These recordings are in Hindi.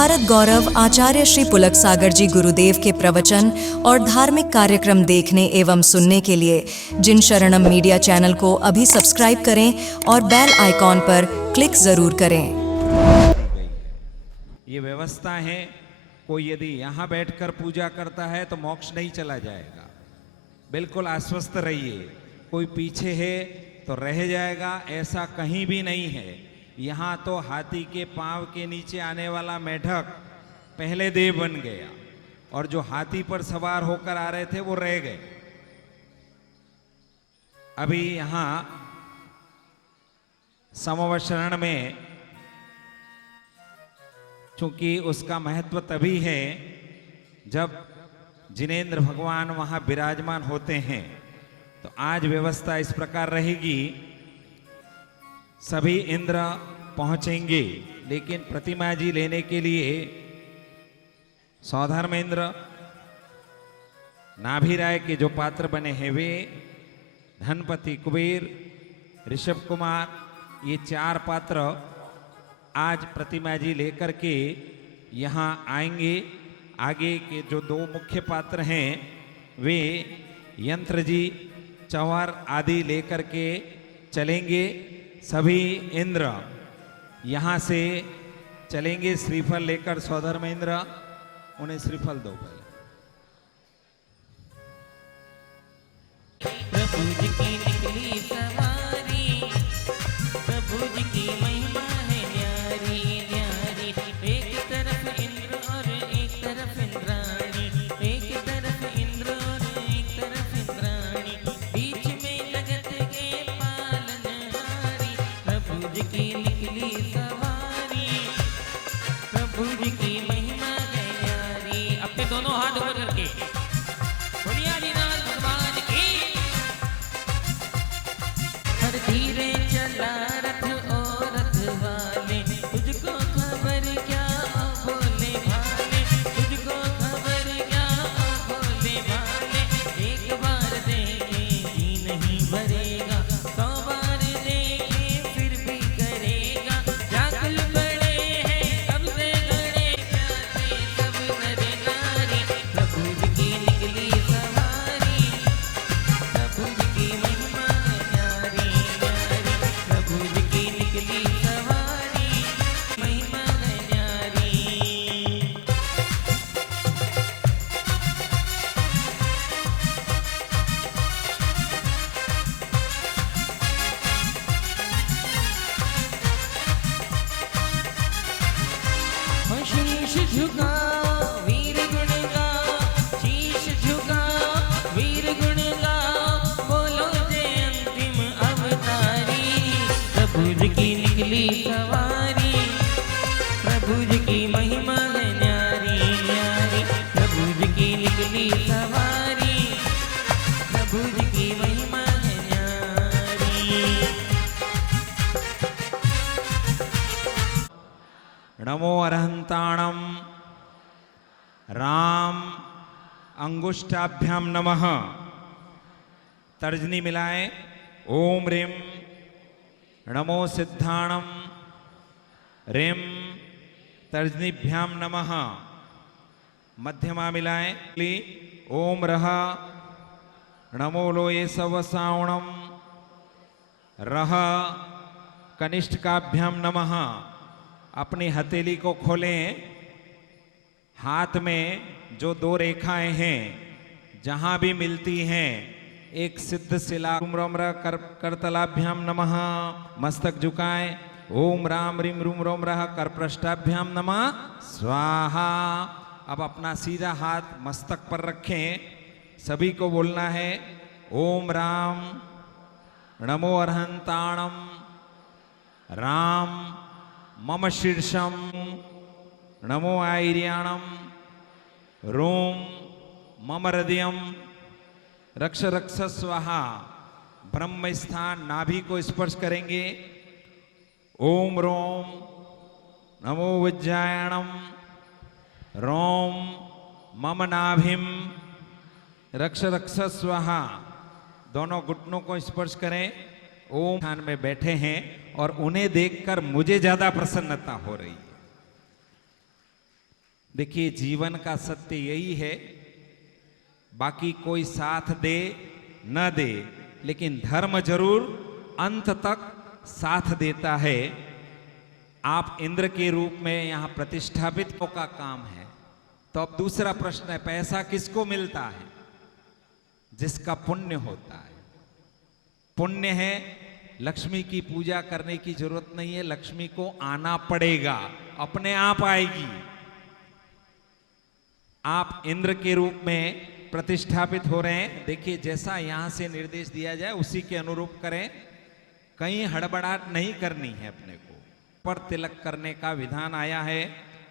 भारत गौरव आचार्य श्री पुलक सागर जी गुरुदेव के प्रवचन और धार्मिक कार्यक्रम देखने एवं सुनने के लिए जिन शरणम मीडिया चैनल को अभी सब्सक्राइब करें और बेल आइकॉन पर क्लिक जरूर करें। ये व्यवस्था है, कोई यदि यहाँ बैठकर पूजा करता है तो मोक्ष नहीं चला जाएगा। बिल्कुल आश्वस्त रहिए। कोई पीछे है तो रह जाएगा, ऐसा कहीं भी नहीं है। यहाँ तो हाथी के पांव के नीचे आने वाला मेढक पहले देव बन गया और जो हाथी पर सवार होकर आ रहे थे वो रह गए। अभी यहाँ समवशरण में चूंकि उसका महत्व तभी है जब जिनेंद्र भगवान वहां विराजमान होते हैं, तो आज व्यवस्था इस प्रकार रहेगी। सभी इंद्र पहुंचेंगे, लेकिन प्रतिमा जी लेने के लिए सौधर्म इंद्र, नाभिराय के जो पात्र बने हैं वे, धनपति कुबेर, ऋषभ कुमार, ये 4 पात्र आज प्रतिमा जी लेकर के यहाँ आएंगे। आगे के जो 2 मुख्य पात्र हैं वे यंत्र जी, चंवर आदि लेकर के चलेंगे। सभी इंद्र यहाँ से चलेंगे श्रीफल लेकर। सौधर्म इंद्र, उन्हें श्रीफल दो पहले। प्रभु जी की निकली सवारी, प्रभु जी की महिमा है न्यारी न्यारी। एक तरफ इंद्र और एक तरफ इंद्राणी, एक तरफ इंद्र और एक तरफ इंद्राणी, बीच में जगत के पालनहारी। प्रभु जी की निकली सवारी, प्रभु जी की महिमा है न्यारी। अपने दोनों हाथ ऊपर करके बोलिए आदिनाथ भगवान की। हर धीरे चला रथ और रथ वाले, तुझको खबर क्या भोले भाले, तुझको खबर क्या भोले भाले। एक बार देखे जी नहीं भरेगा, 100 बार देखे फिर भी करेगा। जाकुल बड़े हैं सबसे बड़े प्यारे सब नर नारी। प्रभु जी की निकली सवारी, प्रभु जी की महिमा है न्यारी न्यारी। प्रभु जी की निकली सवारी, महिमा है न्यारी। शीश झुका वीर गुण गा, शीश झुका वीर गुण गा, बोलो जय अंतिम अवतारी। प्रभु जी की निकली सवारी, प्रभु जी की महिमा है न्यारी न्यारी। प्रभु जी की निकली सवारी, प्रभु जी की महिमा है न्यारी। नमो अरहंताणम राम अंगुष्ठाभ्याम नमः। तर्जनी मिलाए। ओम रिम नमो सिद्धाणम रिम तर्जनीभ्याम नमः। मध्यमा मिलाए। ओम रह नमो लोये सवसावणम रह कनिष्ठकाभ्याम नमः। अपनी हथेली को खोलें। हाथ में जो 2 रेखाएं हैं जहां भी मिलती हैं, एक सिद्ध शिला करतलाभ्याम नमः। मस्तक झुकाएं। ओम राम रिम रूम रोम रह करपृष्ठाभ्याम नमः स्वाहा। अब अपना सीधा हाथ मस्तक पर रखें। सभी को बोलना है ओम राम नमो अरहंताणम राम मम शीर्षम नमो आईर्याणम रोम मम हृदयम रक्ष रक्ष स्वाहा। ब्रह्म स्थान नाभि को स्पर्श करेंगे। ओम रोम नमो विज्जायणम रोम मम नाभिम रक्ष रक्ष स्वाहा। दोनों घुटनों को स्पर्श करें। ओम स्थान में बैठे हैं और उन्हें देखकर मुझे ज्यादा प्रसन्नता हो रही है। देखिए जीवन का सत्य यही है, बाकी कोई साथ दे न दे, लेकिन धर्म जरूर अंत तक साथ देता है। आप इंद्र के रूप में यहां प्रतिष्ठापित का काम है। तो अब दूसरा प्रश्न है, पैसा किसको मिलता है? जिसका पुण्य होता है। पुण्य है, लक्ष्मी की पूजा करने की जरूरत नहीं है, लक्ष्मी को आना पड़ेगा, अपने आप आएगी। आप इंद्र के रूप में प्रतिष्ठापित हो रहे हैं। देखिए जैसा यहां से निर्देश दिया जाए उसी के अनुरूप करें, कहीं हड़बड़ाहट नहीं करनी है अपने को। पर तिलक करने का विधान आया है,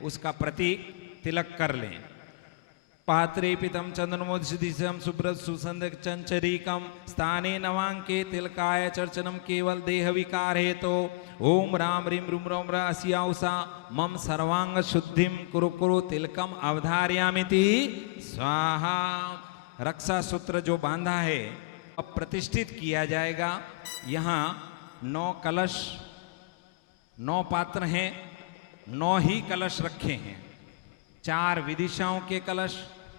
उसका प्रतीक तिलक कर लें। पात्रे पितम चंद्रमोदिशम सुब्रत सुसंद चंचरीकम स्थाने नवांके तिलकाय चर्चनम केवल देह विकार है। तो ओम राम रीम रूम रोम रसियाउसा मम सर्वांग शुद्धिम कुरु कुरु तिलकम अवधार्यामिति स्वाहा। रक्षा सूत्र जो बांधा है अब प्रतिष्ठित किया जाएगा। यहाँ 9 कलश, 9 पात्र हैं, 9 ही कलश रखे हैं। 4 विदिशाओं के कलश,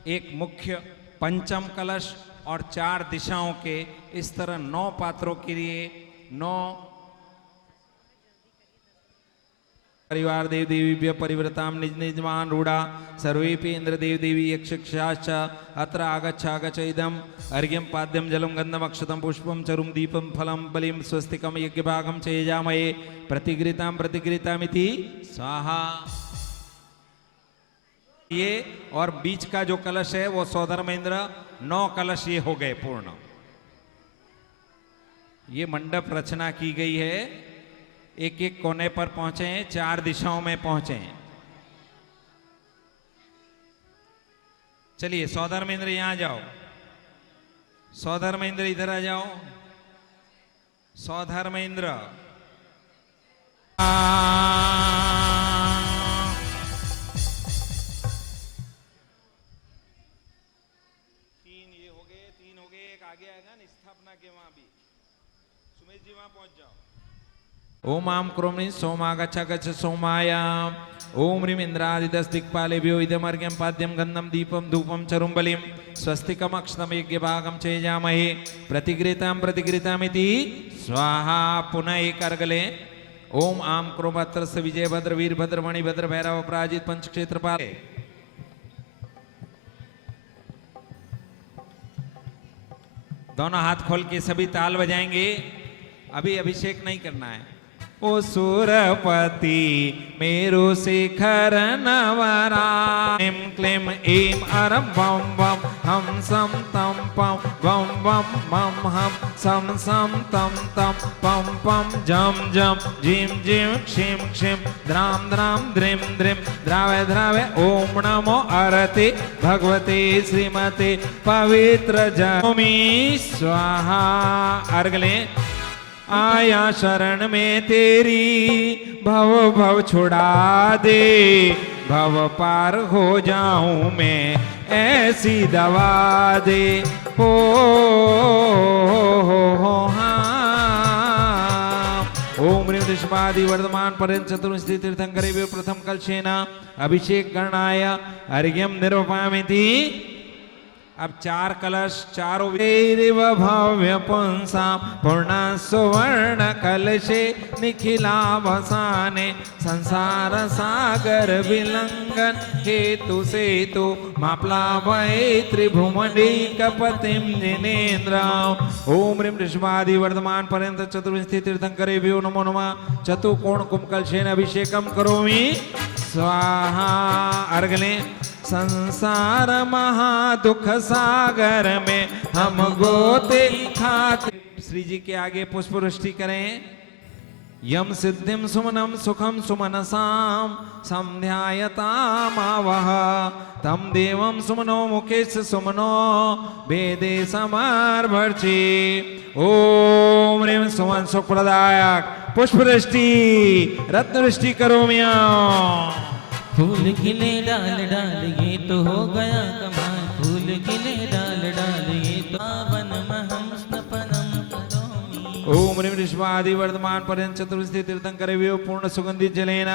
1 मुख्य पंचम कलश और 4 दिशाओं के, इस तरह 9 पात्रों के लिए 9 परिवार देव देवीभ्य परिवृताम निज निजमान रूढ़ा सर्वेपि इंद्र देव देवी यक्षाश्च अत्र आगच्छ इदम अर्घ्यम पाद्यम जलम गंधम अक्षतम पुष्पम चरुम दीपम फलम बलिम स्वस्तिकम यज्ञभागम च यजामहे प्रतिगृतामिति स्वाहा। ये और बीच का जो कलश है वो सौधर्मेंद्र, 9 कलश ये हो गए पूर्ण। ये मंडप रचना की गई है, एक एक कोने पर पहुंचे हैं, 4 दिशाओं में पहुंचे हैं। चलिए सौधर्मेंद्र यहां जाओ, सौधर्मेंद्र इधर आ जाओ, सौधर्मेंद्र ओम आम क्रोमणि सोमा गच्छ सोमायाम ओम ह्रीम इंद्रादिदस दिक्पालेभ्यो इदमर्घ्यम पाद्यम गंधम दीपम धूपम चरुम बलिम स्वस्तिकम अक्षतम यज्ञभागम च यजामहे प्रतिगृतामिति स्वाहा। पुनः एक अर्घ लें। ओम आम क्रोमत्रस विजय भद्र वीरभद्र मणिभद्र भैरव अपराजित पंचक्षेत्रपाल। दोनों हाथ खोल के सभी ताल बजाएंगे। अभी अभिषेक नहीं करना है। ओ सुरपति मेरो शिखर नवरा क्लीम क्लीम ऐम अरम बम बम हम सम तम पम बम बम मम हम सम सम तम तम पम पम जम जम जिम जिम क्षिम क्षिम द्राम द्राम द्रिम द्रिम द्रावे द्रावे। ओम नमो अरते भगवते श्रीमते पवित्र जमी स्वाहा। अर्घ लें। आया शरण में तेरी भव भव छुड़ा दे, भव पार हो जाऊं मैं ऐसी दवा दे। हो हाँ। ओम ह्रीं ऋषभादि वर्धमान पर्यंत चतुर्विंशति तीर्थंकरे प्रथम कलशेना अभिषेक करणाय अर्घ्यम निर्वपामिति। अब 4 कलश, चारों भव्य पुंसा पूर्ण सुवर्ण कलशे निखिलावसाने संसार सागर विलंघन हेतु सेतु माप्लावये त्रिभुवने कपतिम जिनेन्द्र। ओम ह्रीं ऋषभादि वर्धमान पर्यंत चतुर्विंशति तीर्थंकरेभ्यो नमो नमः। चतुकोण कुंभकलशेन अभिषेकम करोमि स्वाहा। अर्घ लें। संसार महा दुख सागर में हम गोते खाते। श्री जी के आगे पुष्प वृष्टि करें। यम सिद्धिम सुमनम सुखम सुमनसाम संध्यायतामावह तम देवम सुमनो मुकेश सुमनो वेदे समर्भर्चि। ओम ह्रीं सुमन सुख प्रदायक पुष्प वृष्टि रत्न वृष्टि करोमि। फूल खिले डाल डाल ये तो हो गया कमाल। फूल खिले डाल डाल ये तो पावन महम स्नपनम करोमि। ओम ह्रीं ऋषभादि वर्धमान पर्यंत चतुर्विंशति तीर्थंकरेभ्यो पूर्ण सुगंधित जलेन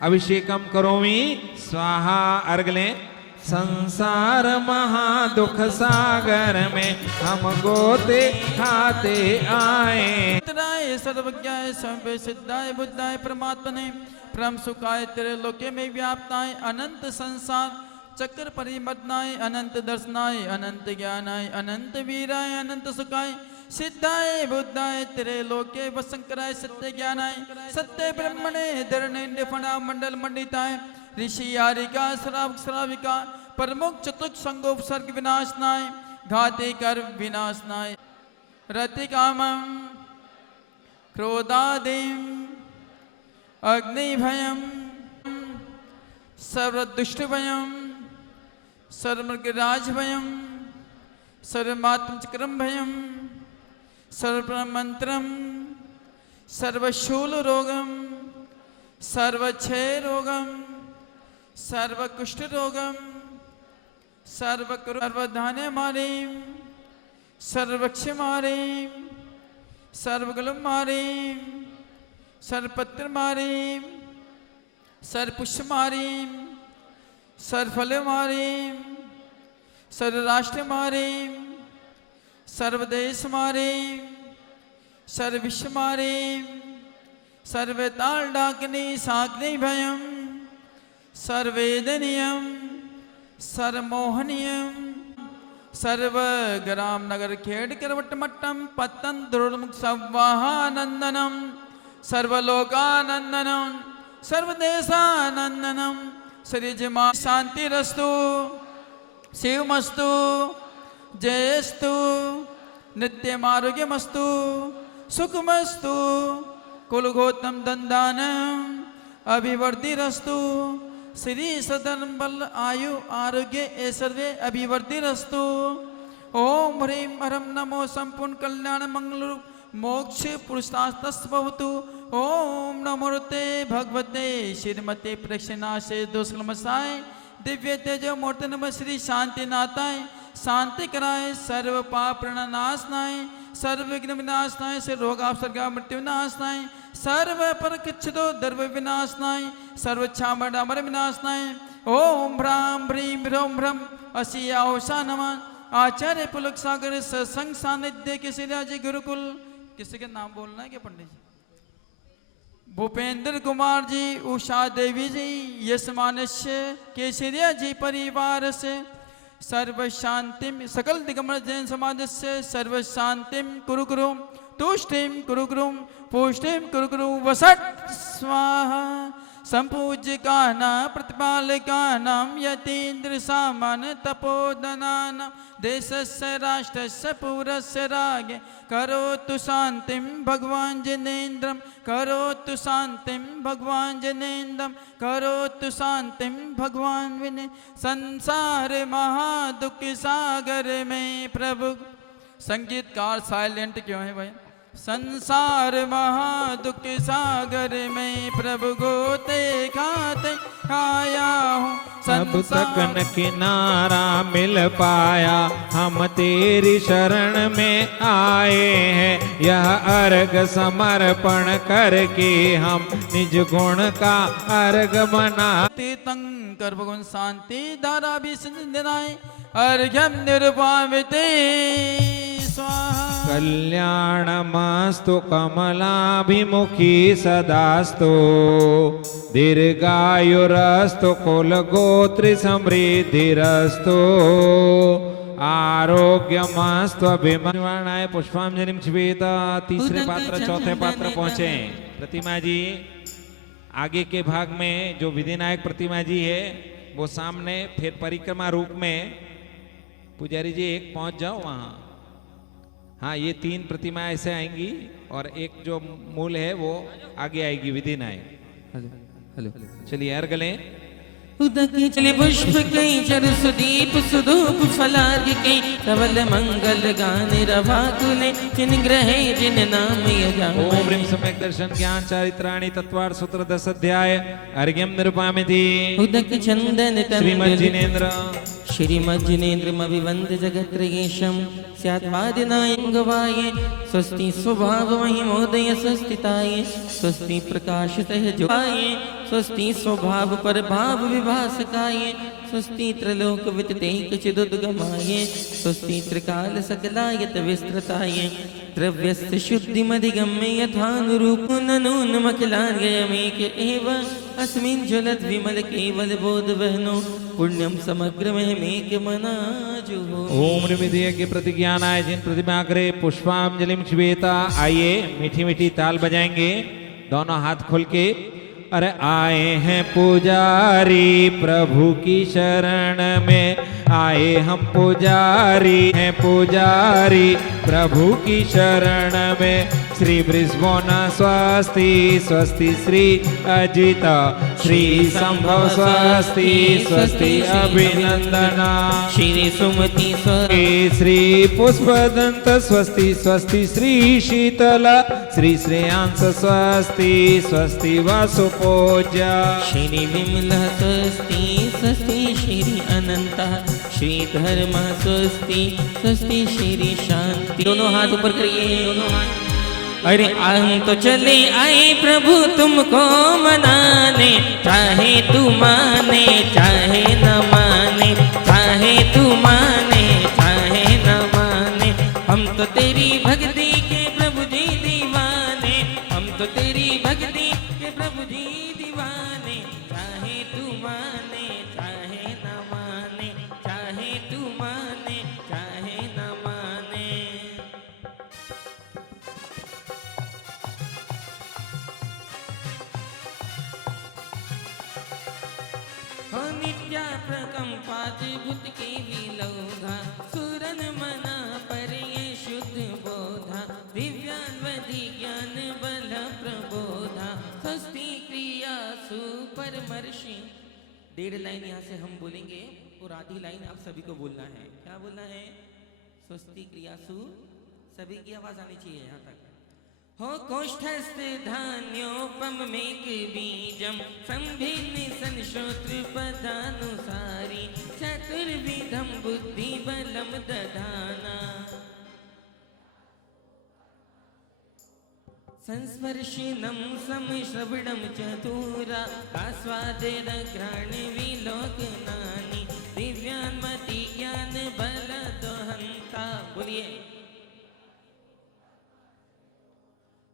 अभिषेकम करोमि स्वाहा। अर्घ लें। संसार महादुख सागर में हम गोते खाते आए। नित्याय सर्वज्ञाय सर्वे सिद्धाय बुद्धाय परमात्मने परम सुखाय तेरे लोके में व्याप्ताय अनंत संसार चक्र परिमर्दनाय अनंत दर्शनाय अनंत ज्ञानाय अनंत वीराय अनंत सुखाय सिद्धाय बुद्धाय तेरे लोके वसंकराय सत्य ज्ञानाय सत्य ब्रह्मणे धरणे निफणा मंडल मंडिताय ऋषि यारिका श्रावक श्राविका प्रमुख चतुक संगोपसर्ग विनाशनाय घाते कर विनाशनाय रतिकामं क्रोधादिं अग्निभयं सर्वदुष्टभयं सर्वमृगराजभयं सर्वमात्मचक्रं भयं सर्वमंत्रं सर्वशूलरोगं सर्वक्षयरोगं सर्वकुष्ठरोगं सर्वधान्यमारीं सर्वक्षमारीं सर्वगुलमारीं सर्वपत्रमारीं सर्वपुष्पमारीं सर्वफलमारीं सर्वराष्ट्रमारीं सर्वदेशमारीं सर्वविश्वमारीं सर्वतालडाग्नि साग्नि भयं सर्वेदनीयं सर्वमोहनीयं सर्वग्राम नगर खेड़ करवटमट्टम पत्तन द्रोणमुख संवाहानंदनम सर्वलोकानंदनम सर्वदेशानंदनम श्रीजमा शांतिरस्तु शिवमस्तु जयस्तु नित्यमारोग्यमस्तु सुखमस्तु कुलगोतम दंदानम अभिवर्धिरस्तु श्री सदन बल आयु आरोग्य ऐश्वर्य अभिवर्धिरस्तु। ओम ह्रीं हरम नमो संपूर्ण कल्याण मंगल मोक्ष पुरुषास्तस्भवतु। ओम नमोते भगवते श्रीमते प्रेक्षनाशे दोषमसाय दिव्य तेजो मूर्ति नम श्री शांतिनाथाय शांति कराय सर्व पाप नाशनाय सर्व विघ्न विनाशनाय से रोगापसर्गा मृत्यु विनाशनाय सर्व परक्षितो दर्व विनाशनाय सर्व छामर विनाशनाय। ओम भ्राम भ्रीं भ्रोम भ्रम असियाओषा नमः। आचार्य पुलक सागर सत्संग सानिध्य केसरियाजी गुरुकुल। किसी के नाम बोलना है क्या पंडित जी? भूपेंद्र कुमार जी, उषा देवी जी, यश मानस्य केसरिया जी परिवार से सर्व शांतिम सकल दिगंबर जैन समाज से सर्व शांतिम कुरु गुरु तुष्टिम कुरु गुरु पुष्टिम कुरु गुरु वसट स्वाहा। संपूज्य का नाम प्रतिपाल का नाम यतीन्द्र सामान तपोधनान देशस्य राष्ट्रस्य पूरस्य रागे करोतु शांतिम भगवान जनेन्द्रम करोतु शांतिम भगवान जनेन्द्रम करोतु शांतिम भगवान विने। संसार महादुख सागर में प्रभु। संगीतकार साइलेंट क्यों है भाई? संसार महादुख सागर में प्रभु गोते खाते आया हूँ। सब तक न किनारा मिल पाया हम तेरी शरण में आए हैं। यह अर्घ समर्पण करके हम निज गुण का अर्घ बना। तीर्थंकर भगवान शांति धारा भी सिंधनाए अर्घ्यम निरुपामिते स्वाहा। कल्याणमस्तु कमलाभिमुखी सदास्तु दीर्घायुरस्तु कुलगोत्र समृद्धिरस्तु आरोग्यमस्तु अभिमानाय। पुष्पांजलि क्षिपेत। तीसरे पात्र चौथे पात्र पहुंचे। प्रतिमा जी आगे के भाग में जो विधिनायक प्रतिमा जी है वो सामने, फिर परिक्रमा रूप में पुजारी जी एक पहुंच जाओ वहां। हाँ, ये 3 प्रतिमाएं ऐसे आएंगी और एक जो मूल है वो आगे आएगी विधिनायक। हेलो चलिए अर्घ लें। उदक चले पुष्प कई चरु सुदीप सुधूप फलार्घ कई कवल मंगल गान रवाकुले जिन ग्रहे जिन नाम यजा। ओम ह्रीं सम्यक दर्शन ज्ञान चारित्राणि तत्वार्थ सूत्र 10 अध्याय अर्घ्यम निरुपामिति। उदक चंदन श्रीमद जिनेन्द्र श्रीमद जिनेन्द्रमभिवंद जगत्रयेशं स्यात्वादिनायंगवाये स्वस्ति स्वभाव महिमोदय स्वस्तिताये स्वस्ति प्रकाशतः जोये स्वस्ति स्वभाव पर भाव विभास काये स्वस्ति त्रलोक विततेक चिदुद्गमाये स्वस्ति त्रिकाल सकलायत विस्तृताये द्रव्यस्य शुद्धिमधिगम्य यथानुरूप नूनमखिलार्यमेक एव अस्मिन् ज्वलत् विमल केवल बोध बहनो पुण्यम समग्र महमेक मनाजुहो। ओम निमित्त यज्ञ प्रतिज्ञानाय जिन प्रतिमा करे पुष्पांजलि शिवेता। आइए मीठी मीठी ताल बजाएंगे दोनों हाथ खोल के। अरे आए हैं पुजारी प्रभु की शरण में, आए हम पुजारी हैं पुजारी प्रभु की शरण में। श्री बृषभोना स्वस्ति स्वस्ति श्री अजिता श्री संभव स्वस्ति स्वस्ति अभिनंदना श्री सुमति श्री पुष्पदंत स्वस्ति स्वस्ति श्री शीतला श्री श्रेयांस स्वस्ति स्वस्ति वासुपूज्या श्री विमल स्वस्ति स्वस्ति श्री अनंत श्री धर्म स्वस्ति स्वस्ति श्री शांति। दोनों हाथ ऊपर करिए, दोनों हाथ। अरे हम तो चले आए प्रभु तुमको मनाने, चाहे तू माने चाहे न माने, चाहे तू माने चाहे न माने। हम तो तेरी भक्ति के प्रभु जी दीवाने, हम तो तेरी भक्ति के प्रभु जी दीवाने। चाहे तू माने चाहे न माने, चाहे तू माने चाहे न माने। हो नित्या प्रकंपादिभूत के विलौघा सुरन मना पर ये शुद्ध बोधा दिव्यान्वधि ज्ञान बल प्रबोधा स्वस्ति क्रिया सुपरमर्षि। 1.5 लाइन यहाँ से हम बोलेंगे और आधी लाइन आप सभी को बोलना है। क्या बोलना है? स्वस्ति क्रियासु, सभी की आवाज आनी चाहिए यहाँ तक। हो कोष्ठस्थ धान्योपमेक बीजम संभिन्न संश्रोत्र पदानुसारी चतुर्विधम बुद्धि बलम दधाना। संस्पर्शिनम समश्रवणम चतुरा आस्वादेन घ्राण विलोकनानि दिव्यान्मति ज्ञान बल दोहंता। बोलिए।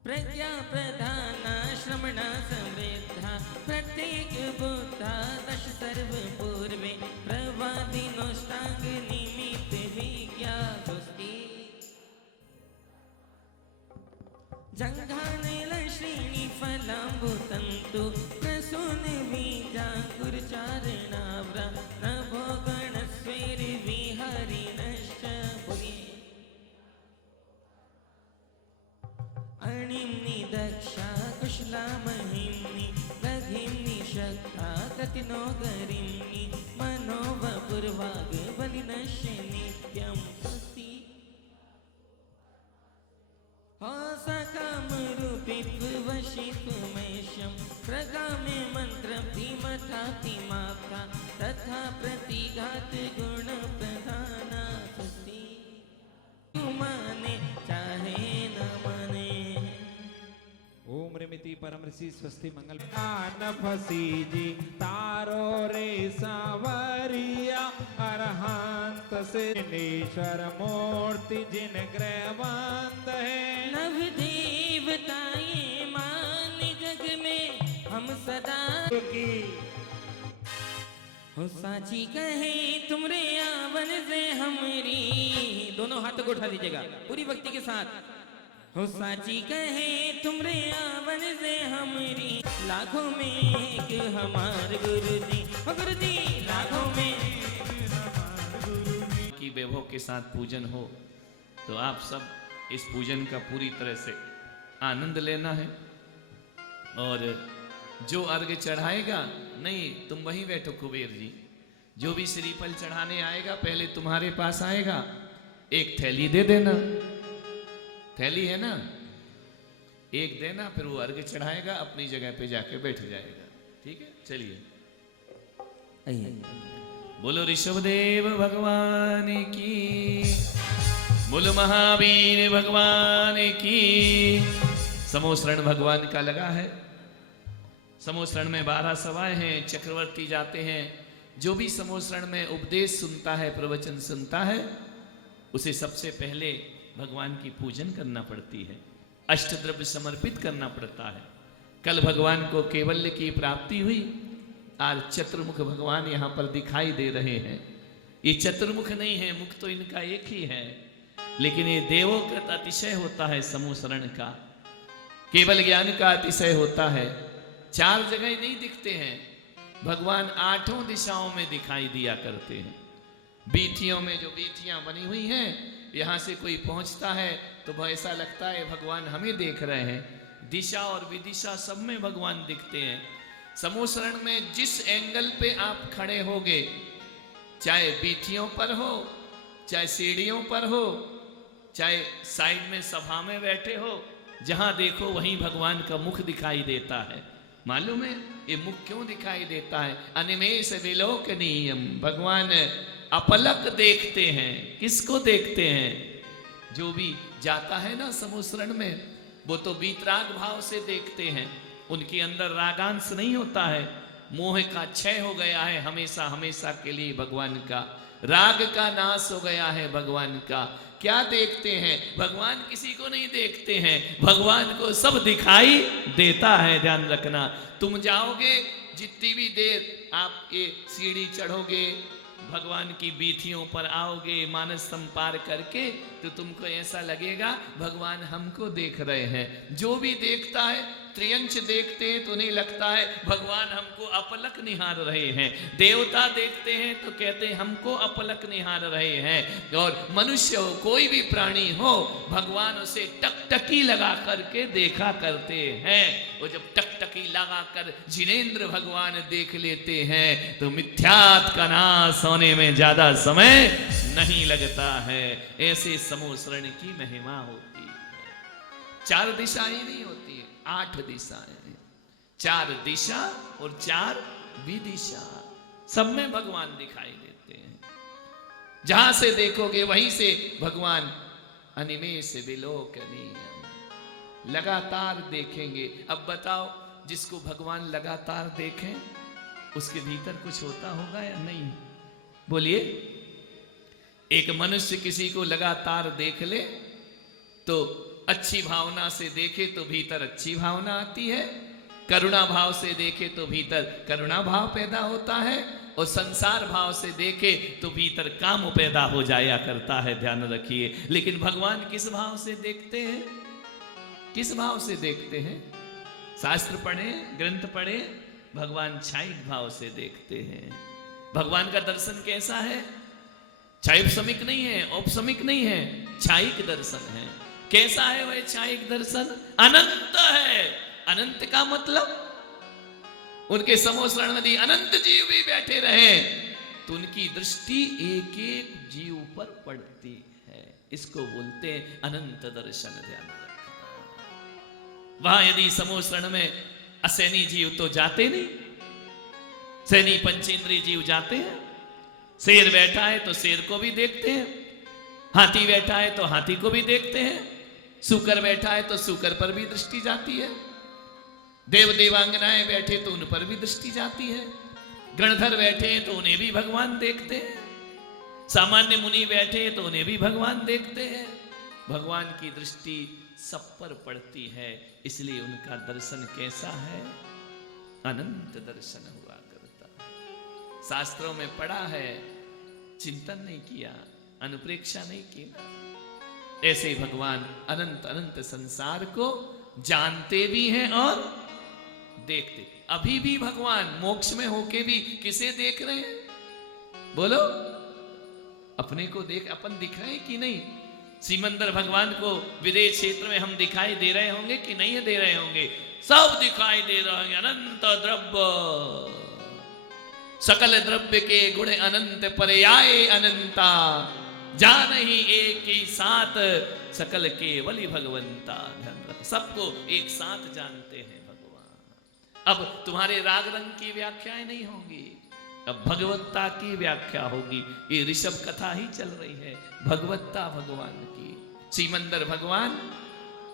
प्रज्ञा प्रधाना श्रमणा समृद्धा प्रत्येक बुद्धा दश सर्व पूर्वे प्रवादिनोष्टांग निमित्त विज्ञा स्वस्ति। जंघानल श्रेणी फलाम्बुतंतु प्रसून बीजा गुरुचारणाव्रा नभो गणस्वेर विहारी नश्च। बोलिए। अणिम्नि दक्षा कुशला महिम्नि दधिम्नि शक्ता कतिनो गरिम्नि मनोवपुर्वाग बलिनश्य नित्यं स्वस्ति। हो सकामरूपित्व वशित्वमेशं प्रगामे मन्त्रभिमथाति माप्ता तथा प्रतिघात गुण प्रधाना स्वस्ति। माने चाहे न माने। ओम रिमिति परम ऋषि स्वस्ति मंगल आन फसी जी तारो रे सावरिया अरहंत से नेश्वर मूर्ति जिन ग्रहवंत है। नव देवताएं मान जग में हम सदा की हो साची कहे तुमरे आवन से हमरी। दोनों हाथों को उठा लीजिएगा पूरी भक्ति के साथ। हो साची कहे तुमरे आवन से हमरी लाखों में एक हमार गुरु जी। हो गुरु जी लाखों में की वैभव के साथ पूजन हो तो आप सब इस पूजन का पूरी तरह से आनंद लेना है। और जो अर्घ चढ़ाएगा, नहीं तुम वहीं बैठो कुबेर जी, जो भी श्रीफल चढ़ाने आएगा पहले तुम्हारे पास आएगा, एक थैली दे देना, थैली है ना, एक देना, फिर वो अर्घ चढ़ाएगा, अपनी जगह पे जाके बैठ जाएगा। ठीक है, चलिए आइए। बोलो ऋषभदेव भगवान की, बोलो महावीर भगवान की। समोसरण भगवान का लगा है, समोसरण में 12 सवाए हैं, चक्रवर्ती जाते हैं। जो भी समोसरण में उपदेश सुनता है, प्रवचन सुनता है, उसे सबसे पहले भगवान की पूजन करना पड़ती है, अष्टद्रव्य समर्पित करना पड़ता है। कल भगवान को कैवल्य की प्राप्ति हुई, आज चतुर्मुख भगवान यहाँ पर दिखाई दे रहे हैं। ये चतुर्मुख नहीं है, मुख तो इनका एक ही है, लेकिन ये देवोकृत अतिशय होता है समोसरण का, केवल ज्ञान का अतिशय होता है। 4 जगह नहीं दिखते हैं, भगवान 8 दिशाओं में दिखाई दिया करते हैं। बीथियों में जो बीथियां बनी हुई हैं, यहाँ से कोई पहुंचता है तो ऐसा लगता है भगवान हमें देख रहे हैं। दिशा और विदिशा सब में भगवान दिखते हैं। समोसरण में जिस एंगल पे आप खड़े होगे, चाहे बीथियों पर हो, चाहे सीढ़ियों पर हो, चाहे साइड में सभा में बैठे हो, जहां देखो वहीं भगवान का मुख दिखाई देता है। मालूम है ये मुख क्यों दिखाई देता है? अनिमेष विलोकनीयम, भगवान अपलक देखते हैं। किसको देखते हैं? जो भी जाता है ना समोसरण में, वो तो वीतराग भाव से देखते हैं। उनके अंदर रागांश नहीं होता है, मोह का क्षय हो गया है हमेशा हमेशा के लिए भगवान का, राग का नाश हो गया है भगवान का। क्या देखते हैं? भगवान किसी को नहीं देखते हैं, भगवान को सब दिखाई देता है। ध्यान रखना, तुम जाओगे जितनी भी देर आप ये सीढ़ी चढ़ोगे, भगवान की बीथियों पर आओगे, मानस संपार करके, तो तुमको ऐसा लगेगा भगवान हमको देख रहे हैं। जो भी देखता है, त्रियंच देखते हैं तो उन्हें लगता है भगवान हमको अपलक निहार रहे हैं। देवता देखते हैं तो कहते हैं हमको अपलक निहार रहे हैं। और मनुष्य हो, कोई भी प्राणी हो, भगवान उसे टकटकी लगा करके देखा करते हैं। वो जब टकटकी लगा कर जिनेंद्र भगवान देख लेते हैं तो मिथ्यात का नाश होने में ज्यादा समय नहीं लगता है। ऐसे समोसरण की महिमा होती है। 4 दिशाएं नहीं होती है, 8 दिशाएं हैं। 4 दिशा और 4 विदिशा, सब में भगवान दिखाई देते हैं। जहां से देखोगे वहीं से भगवान अनिमेष विलोकनीयम, लगातार देखेंगे। अब बताओ, जिसको भगवान लगातार देखें उसके भीतर कुछ होता होगा या नहीं? बोलिए। एक मनुष्य किसी को लगातार देख ले तो अच्छी भावना से देखे तो भीतर अच्छी भावना आती है, करुणा भाव से देखे तो भीतर करुणा भाव पैदा होता है, और संसार भाव से देखे तो भीतर काम पैदा हो जाया करता है। ध्यान रखिए। लेकिन भगवान किस भाव से देखते हैं? किस भाव से देखते हैं? शास्त्र पढ़े, ग्रंथ पढ़े, भगवान छायिक भाव से देखते हैं। भगवान का दर्शन कैसा है? छायोपसमिक नहीं है, औपसमिक नहीं है, छायिक दर्शन है। कैसा है वह छायिक दर्शन? अनंत है। अनंत का मतलब उनके समोसरण में अनंत जीव भी बैठे रहे तो उनकी दृष्टि एक एक जीव पर पड़ती है। इसको बोलते हैं अनंत दर्शन। ध्यान रखना। वहां यदि समोसरण में असैनी जीव तो जाते नहीं, सैनी पंचेंद्रिय जीव जाते हैं। शेर बैठा है तो शेर को भी देखते हैं, हाथी बैठा है तो हाथी को भी देखते हैं, सूकर बैठा है तो सूकर पर भी दृष्टि जाती है, देव देवांगनाएं बैठे तो उन पर भी दृष्टि जाती है, गणधर बैठे हैं तो उन्हें भी भगवान देखते हैं, सामान्य मुनि बैठे हैं तो उन्हें भी भगवान देखते हैं। भगवान की दृष्टि सब पर पड़ती है, इसलिए उनका दर्शन कैसा है? अनंत दर्शन हुआ करता है। शास्त्रों में पढ़ा है, चिंतन नहीं किया, अनुप्रेक्षा नहीं किया। ऐसे भगवान अनंत अनंत संसार को जानते भी हैं और देखते। अभी भी भगवान मोक्ष में होके भी किसे देख रहे हैं? बोलो। अपने को देख, अपन दिख रहे हैं कि नहीं? सिमंदर भगवान को विदेश क्षेत्र में हम दिखाई दे रहे होंगे कि नहीं दे रहे होंगे? सब दिखाई दे रहे हैं। अनंत द्रव्य, सकल द्रव्य के गुण अनंत पर्याय अनंता, जान ही एक ही साथ सकल केवली भगवंता। सबको एक साथ जानते हैं भगवान। अब तुम्हारे राग रंग की व्याख्याएं नहीं होंगी, अब भगवत्ता की व्याख्या होगी। ये ऋषभ कथा ही चल रही है, भगवत्ता भगवान की। सिमंदर भगवान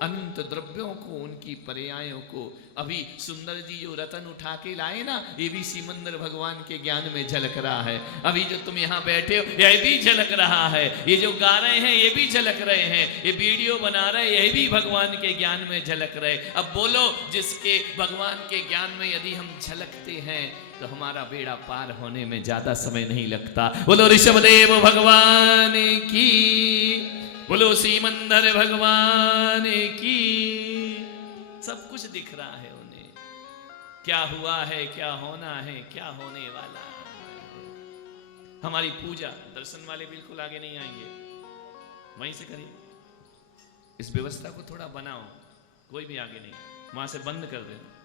अनंत द्रव्यों को, उनकी पर्यायों को। अभी सुंदर जी जो रतन उठा के लाए ना, ये भी सिमंदर भगवान के ज्ञान में झलक रहा है। अभी जो तुम यहाँ बैठे हो ये भी झलक रहा है, ये जो गा रहे हैं ये भी झलक रहे हैं, ये वीडियो बना रहे हैं ये भी भगवान के ज्ञान में झलक रहे। अब बोलो, जिसके भगवान के ज्ञान में यदि हम झलकते हैं तो हमारा बेड़ा पार होने में ज्यादा समय नहीं लगता। बोलो ऋषभदेव भगवान की, बोलो सीमंदर भगवान की। सब कुछ दिख रहा है उन्हें, क्या हुआ है, क्या होना है, क्या होने वाला है। हमारी पूजा, दर्शन वाले बिल्कुल आगे नहीं आएंगे, वहीं से करिए। इस व्यवस्था को थोड़ा बनाओ, कोई भी आगे नहीं, वहां से बंद कर देना,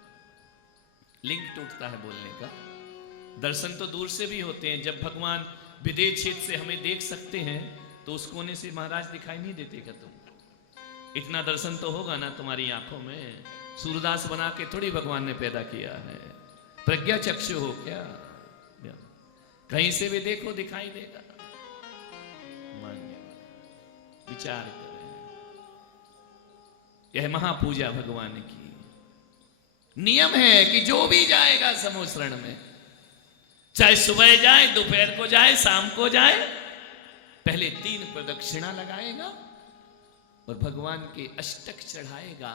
लिंक टूटता है बोलने का। दर्शन तो दूर से भी होते हैं, जब भगवान विदेह क्षेत्र से हमें देख सकते हैं तो उस कोने से महाराज दिखाई नहीं देते क्या तुम? इतना दर्शन तो होगा ना तुम्हारी आंखों में। सूरदास बना के थोड़ी भगवान ने पैदा किया है, प्रज्ञा चक्षु हो क्या? कहीं से भी देखो दिखाई देगा। मान्य विचार करें, यह महापूजा भगवान की नियम है कि जो भी जाएगा समोसरण में, चाहे सुबह जाए, दोपहर को जाए, शाम को जाए, पहले 3 प्रदक्षिणा लगाएगा और भगवान के अष्टक चढ़ाएगा,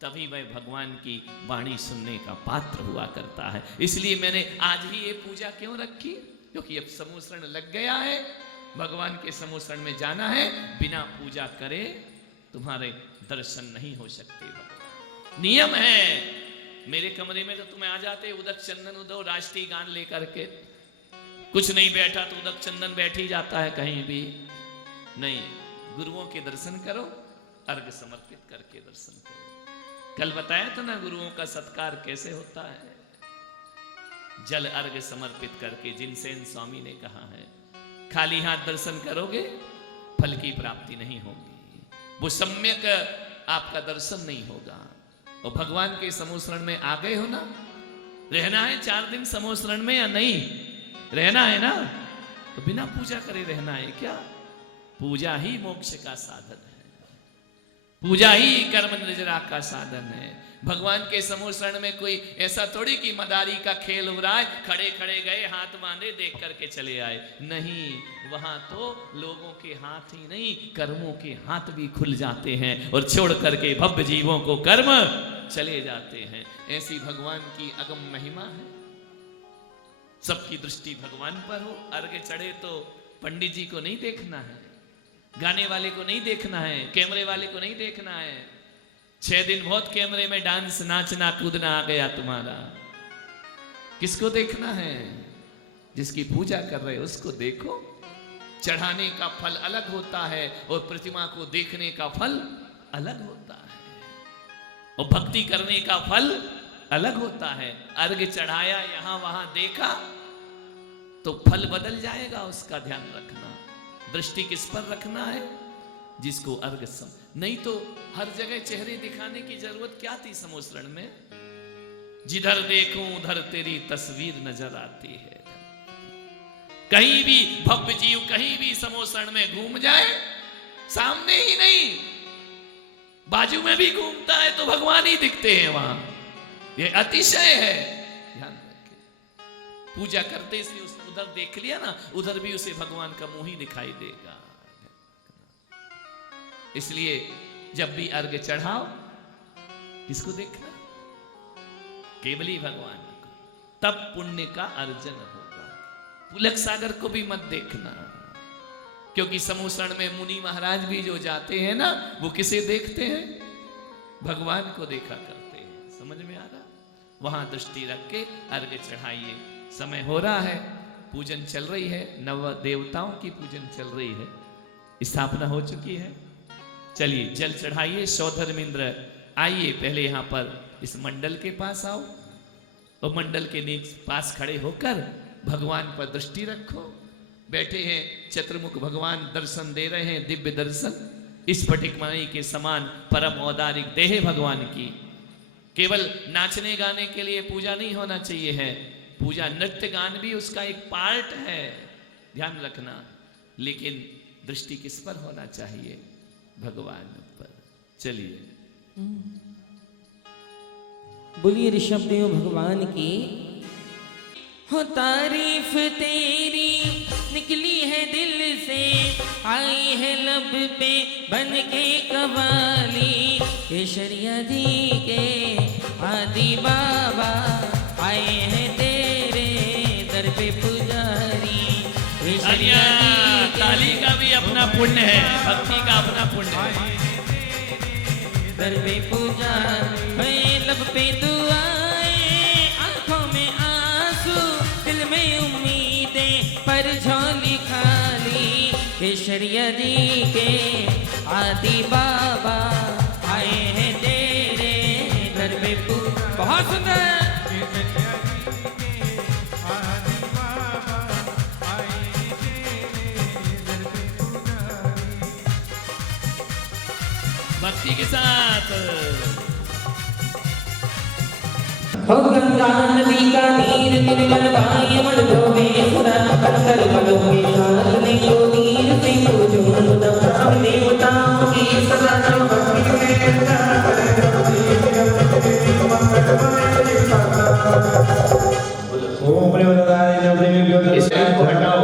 तभी वह भगवान की वाणी सुनने का पात्र हुआ करता है। इसलिए मैंने आज ही ये पूजा क्यों रखी, क्योंकि अब समोसरण लग गया है, भगवान के समोसरण में जाना है। बिना पूजा करे तुम्हारे दर्शन नहीं हो सकते। भगवान नियम है। मेरे कमरे में तो तुम्हें आ जाते उदक चंदन उदो राष्ट्रीय गान लेकर के, कुछ नहीं बैठा तो उदक चंदन बैठ ही जाता है, कहीं भी नहीं। गुरुओं के दर्शन करो, अर्घ समर्पित करके दर्शन करो। कल बताया था ना गुरुओं का सत्कार कैसे होता है, जल अर्घ समर्पित करके। जिनसेन स्वामी ने कहा है, खाली हाथ दर्शन करोगे फल की प्राप्ति नहीं होगी, वो सम्यक आपका दर्शन नहीं होगा। और भगवान के समोसरण में आ गए हो ना, रहना है 4 दिन समोसरण में या नहीं रहना है ना, तो बिना पूजा करे रहना है क्या? पूजा ही मोक्ष का साधन है, पूजा ही कर्म निर्जरा का साधन है। भगवान के समोसरण में कोई ऐसा थोड़ी कि मदारी का खेल हो रहा है, खड़े खड़े गए, हाथ बांधे, देख करके चले आए। नहीं, वहां तो लोगों के हाथ ही नहीं, कर्मों के हाथ भी खुल जाते हैं और छोड़ करके भव्य जीवों को कर्म चले जाते हैं। ऐसी भगवान की अगम महिमा है। सबकी दृष्टि भगवान पर हो। अर्घ चढ़े तो पंडित जी को नहीं देखना है, गाने वाले को नहीं देखना है, कैमरे वाले को नहीं देखना है। 6 दिन बहुत कैमरे में डांस, नाचना, कूदना आ गया तुम्हारा। किसको देखना है? जिसकी पूजा कर रहे हो उसको देखो। चढ़ाने का फल अलग होता है और प्रतिमा को देखने का फल अलग होता है, और भक्ति करने का फल अलग होता है। अर्घ चढ़ाया, यहां वहां देखा तो फल बदल जाएगा, उसका ध्यान रखना। दृष्टि किस पर रखना है? जिसको अर्घ नहीं तो हर जगह चेहरे दिखाने की जरूरत क्या थी समोसरण में? जिधर देखूं उधर तेरी तस्वीर नजर आती है। कहीं भी भव्य जीव कहीं भी समोसरण में घूम जाए, सामने ही नहीं बाजू में भी घूमता है तो भगवान ही दिखते हैं वहां। ये अतिशय है, ध्यान रखें। पूजा करते से उसने उधर देख लिया ना, उधर भी उसे भगवान का मुंह ही दिखाई देगा। इसलिए जब भी अर्घ चढ़ाओ, किसको देखना? केवल ही भगवान को, तब पुण्य का अर्जन होगा। पुलक सागर को भी मत देखना, क्योंकि समोसरण में मुनि महाराज भी जो जाते हैं ना, वो किसे देखते हैं? भगवान को देखा करते हैं। समझ में आ रहा? वहां दृष्टि रख के अर्घ चढ़ाइए। समय हो रहा है, पूजन चल रही है, नव देवताओं की पूजन चल रही है, स्थापना हो चुकी है। चलिए जल चढ़ाइए। सौधर्मेंद्र आइए, पहले यहाँ पर इस मंडल के पास आओ और मंडल के नीचे पास खड़े होकर भगवान पर दृष्टि रखो। बैठे हैं चतुर्मुख भगवान, दर्शन दे रहे हैं, दिव्य दर्शन। इस स्फटिकमणि के समान परम औदारिक देह भगवान की। केवल नाचने गाने के लिए पूजा नहीं होना चाहिए है, पूजा नृत्य गान भी उसका एक पार्ट है, ध्यान रखना। लेकिन दृष्टि किस पर होना चाहिए? भगवान पर। चलिए बोलिए ऋषभदेव भगवान की हो तारीफ तेरी निकली है दिल से, आई है लब पे बन के कवाली, केशरिया जी के आदि बाबा आए हैं तेरे दर पे पुजारी। केशरिया जी के ताली का भी अपना पुण्य है, भक्ति का अपना पुण्य है। दर पे पूजा लब पे दुआएं, आंखों में आंसू दिल में उम्मीदें, पर झोली खाली। केशरिया जी के आदि बाबा आए हैं तेरे दर पे पूजा। बहुत सुंदर। भक्ति के साथ हो गंगा नदी का नीर निर्मल पाए मन धोवे, सुरा कर मनोवे सारने को नीर से पूजो, तब देवताओं की सदा जो भक्ति में ओम प्रेमदाय नवदेव इसको हटाओ।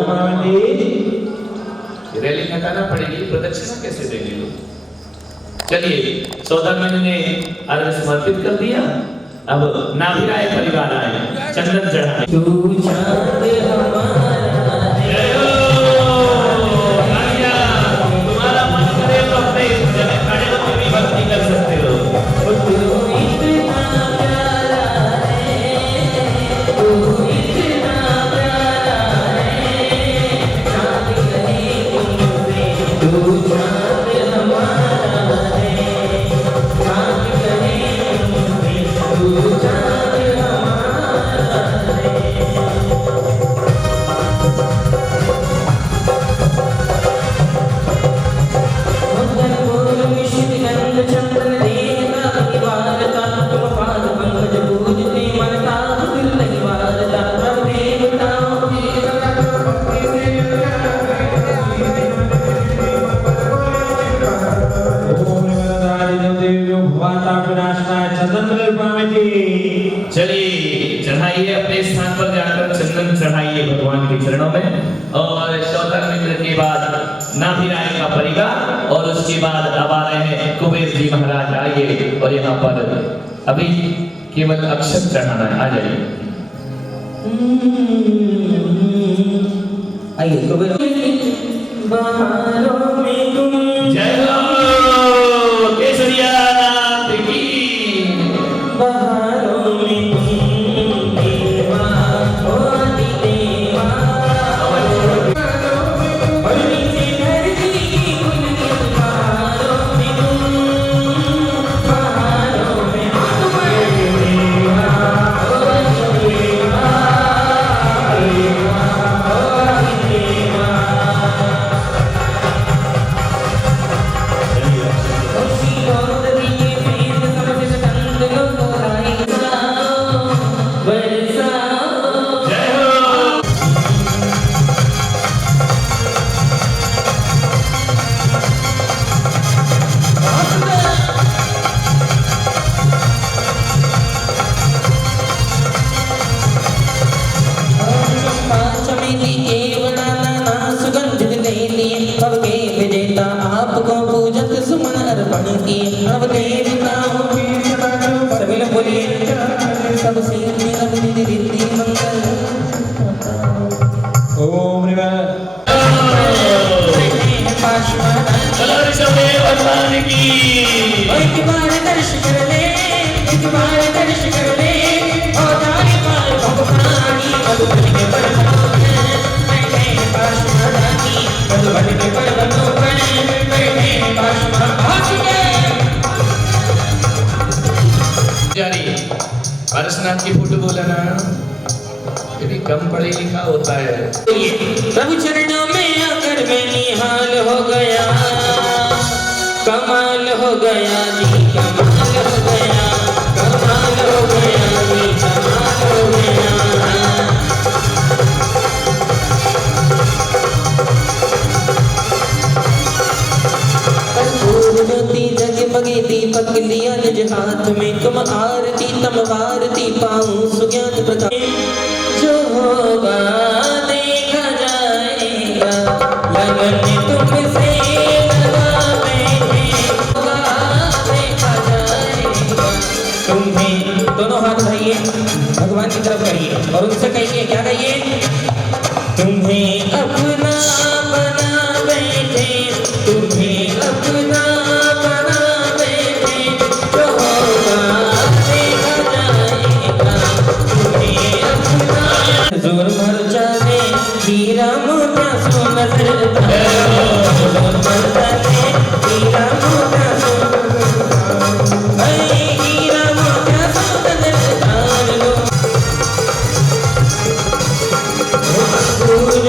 रैली हटाना पड़ेगी, प्रदक्षिणा कैसे देंगे लोग? चलिए सौदामिनी ने अर्घ समर्पित कर दिया, अब नाभिराय परिवार आए चंदन चढ़ाए। तू चांद हमारा है, तुम्हारा मन करे तो अपने इस जगह खड़े होकर भी भक्ति कर सकते हो। तू इतना प्यारा है, तू इतना प्यारा है, चांद कहे तुमसे, तू चांद हमारा है, चांद कहे तुमसे, तू चांद हमारा है। चंदन देवता निवारता, तुम पाद पंकज पूजते मन ताप दिल नहीं वारता, प्रभु देवताओं की ओम प्रेमदाय नवदेव भवाता विनाशनाय चंदन निर्पामिति। चलिए चढ़ाइए, अपने स्थान पर जाकर चंदन चढ़ाइए भगवान के चरणों में। और सौदामिनी के बाद नाभिराय का परिवार, और उसके बाद अब आ रहे हैं कुबेर जी महाराज। आइए और यहाँ पर अभी केवल अक्षत चढ़ाना है, आ जाइए। आइए कबीर बहारों में तुम जय हो केसरिया नाथ की। बहारों में तुम देवा हो आदि देवा, और नीचे धरती की खुली बहारों में तुम, बहारों में तुम देवा हो आदि देवा, देवा हो आदि देवा। आपको पूजक सुमन अर्पण किए, अब देवताओं सभी लोग बोलिए, सब सिद्धि नवनिधि रिद्धि मंगल। ओम चलो ऋषभदेव भगवान की। एक बार दर्श कर ले, एक बार दर्श कर ले, ओ जाने पार भगवानी मधुबन के पर्वतों पर, बैठे पार्श्वनाथी मधुबन के पर्वतों पर, बैठे पार्श्वनाथी के। जारी पारसनाथ की फोटो बोला ना, यदि कम पढ़े लिखा होता है। प्रभु चरणों में आकर मैं निहाल हो गया, कमाल हो गया जी, कमाल हो गया, कमाल हो गया जी, कमाल हो गया। कर्पूर ज्योति जगमगे दीपक लिया निज हाथ में, तुम आरती तम वारती पाऊं सुज्ञान प्रकाश। जो होगा देखा जाएगा, लगन तुमसे लगा बैठे, होगा देखा जाएगा। तुम्हें दोनों हाथ उठाइए, भगवान की तरफ करिए और उनसे कहिए, क्या कहिए? तुम्हें अपना बना बैठे, तुम्हें अपना बना बैठे, जो होगा देखा जाएगा। तुम्हें अपना जोर भर जाने हीरा मोटा सो नजर आए, जोर भर जाने हीरा मोटा सो हीरा मोटा सो नजर आए लो।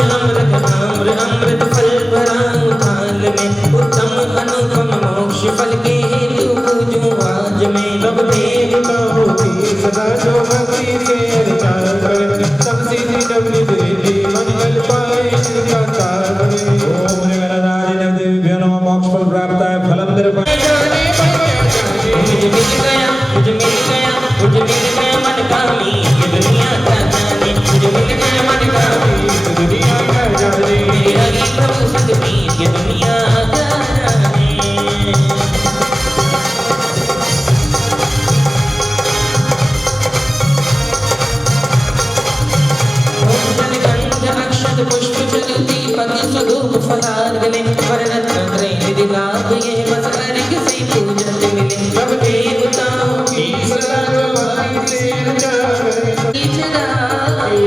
अमृत आम्र अमृत फल भरा थाल में, उत्तम अनुपम मोक्ष फल के हेतु पूजूं आज मैं। सब देवताओं की सदा जो भक्ति के अर्चना करें, सब सिद्धि जब निज रिद्धि मन बल पाए इनका कारण। ओम देव्यो नमः मोक्ष फल प्राप्त है फलम निर्भय। मुझे मिल गया, मुझे मिल गया, मुझे मिल गया मन कामी, ये दुनिया का जाने। मुझे मिल गया मन कामी, दुनिया का जाने। मेरा ही प्रभु शक्ति, ये दुनिया का जाने। जलगंध अक्षत पुष्प जल दीपक स्वरूप फलार गले, वररत्न त्रैविधि लाभ ये बस अर्घ से पूजन मिले। सब देवताओं की सदा जो भक्ति से अर्चना करें, जगाए,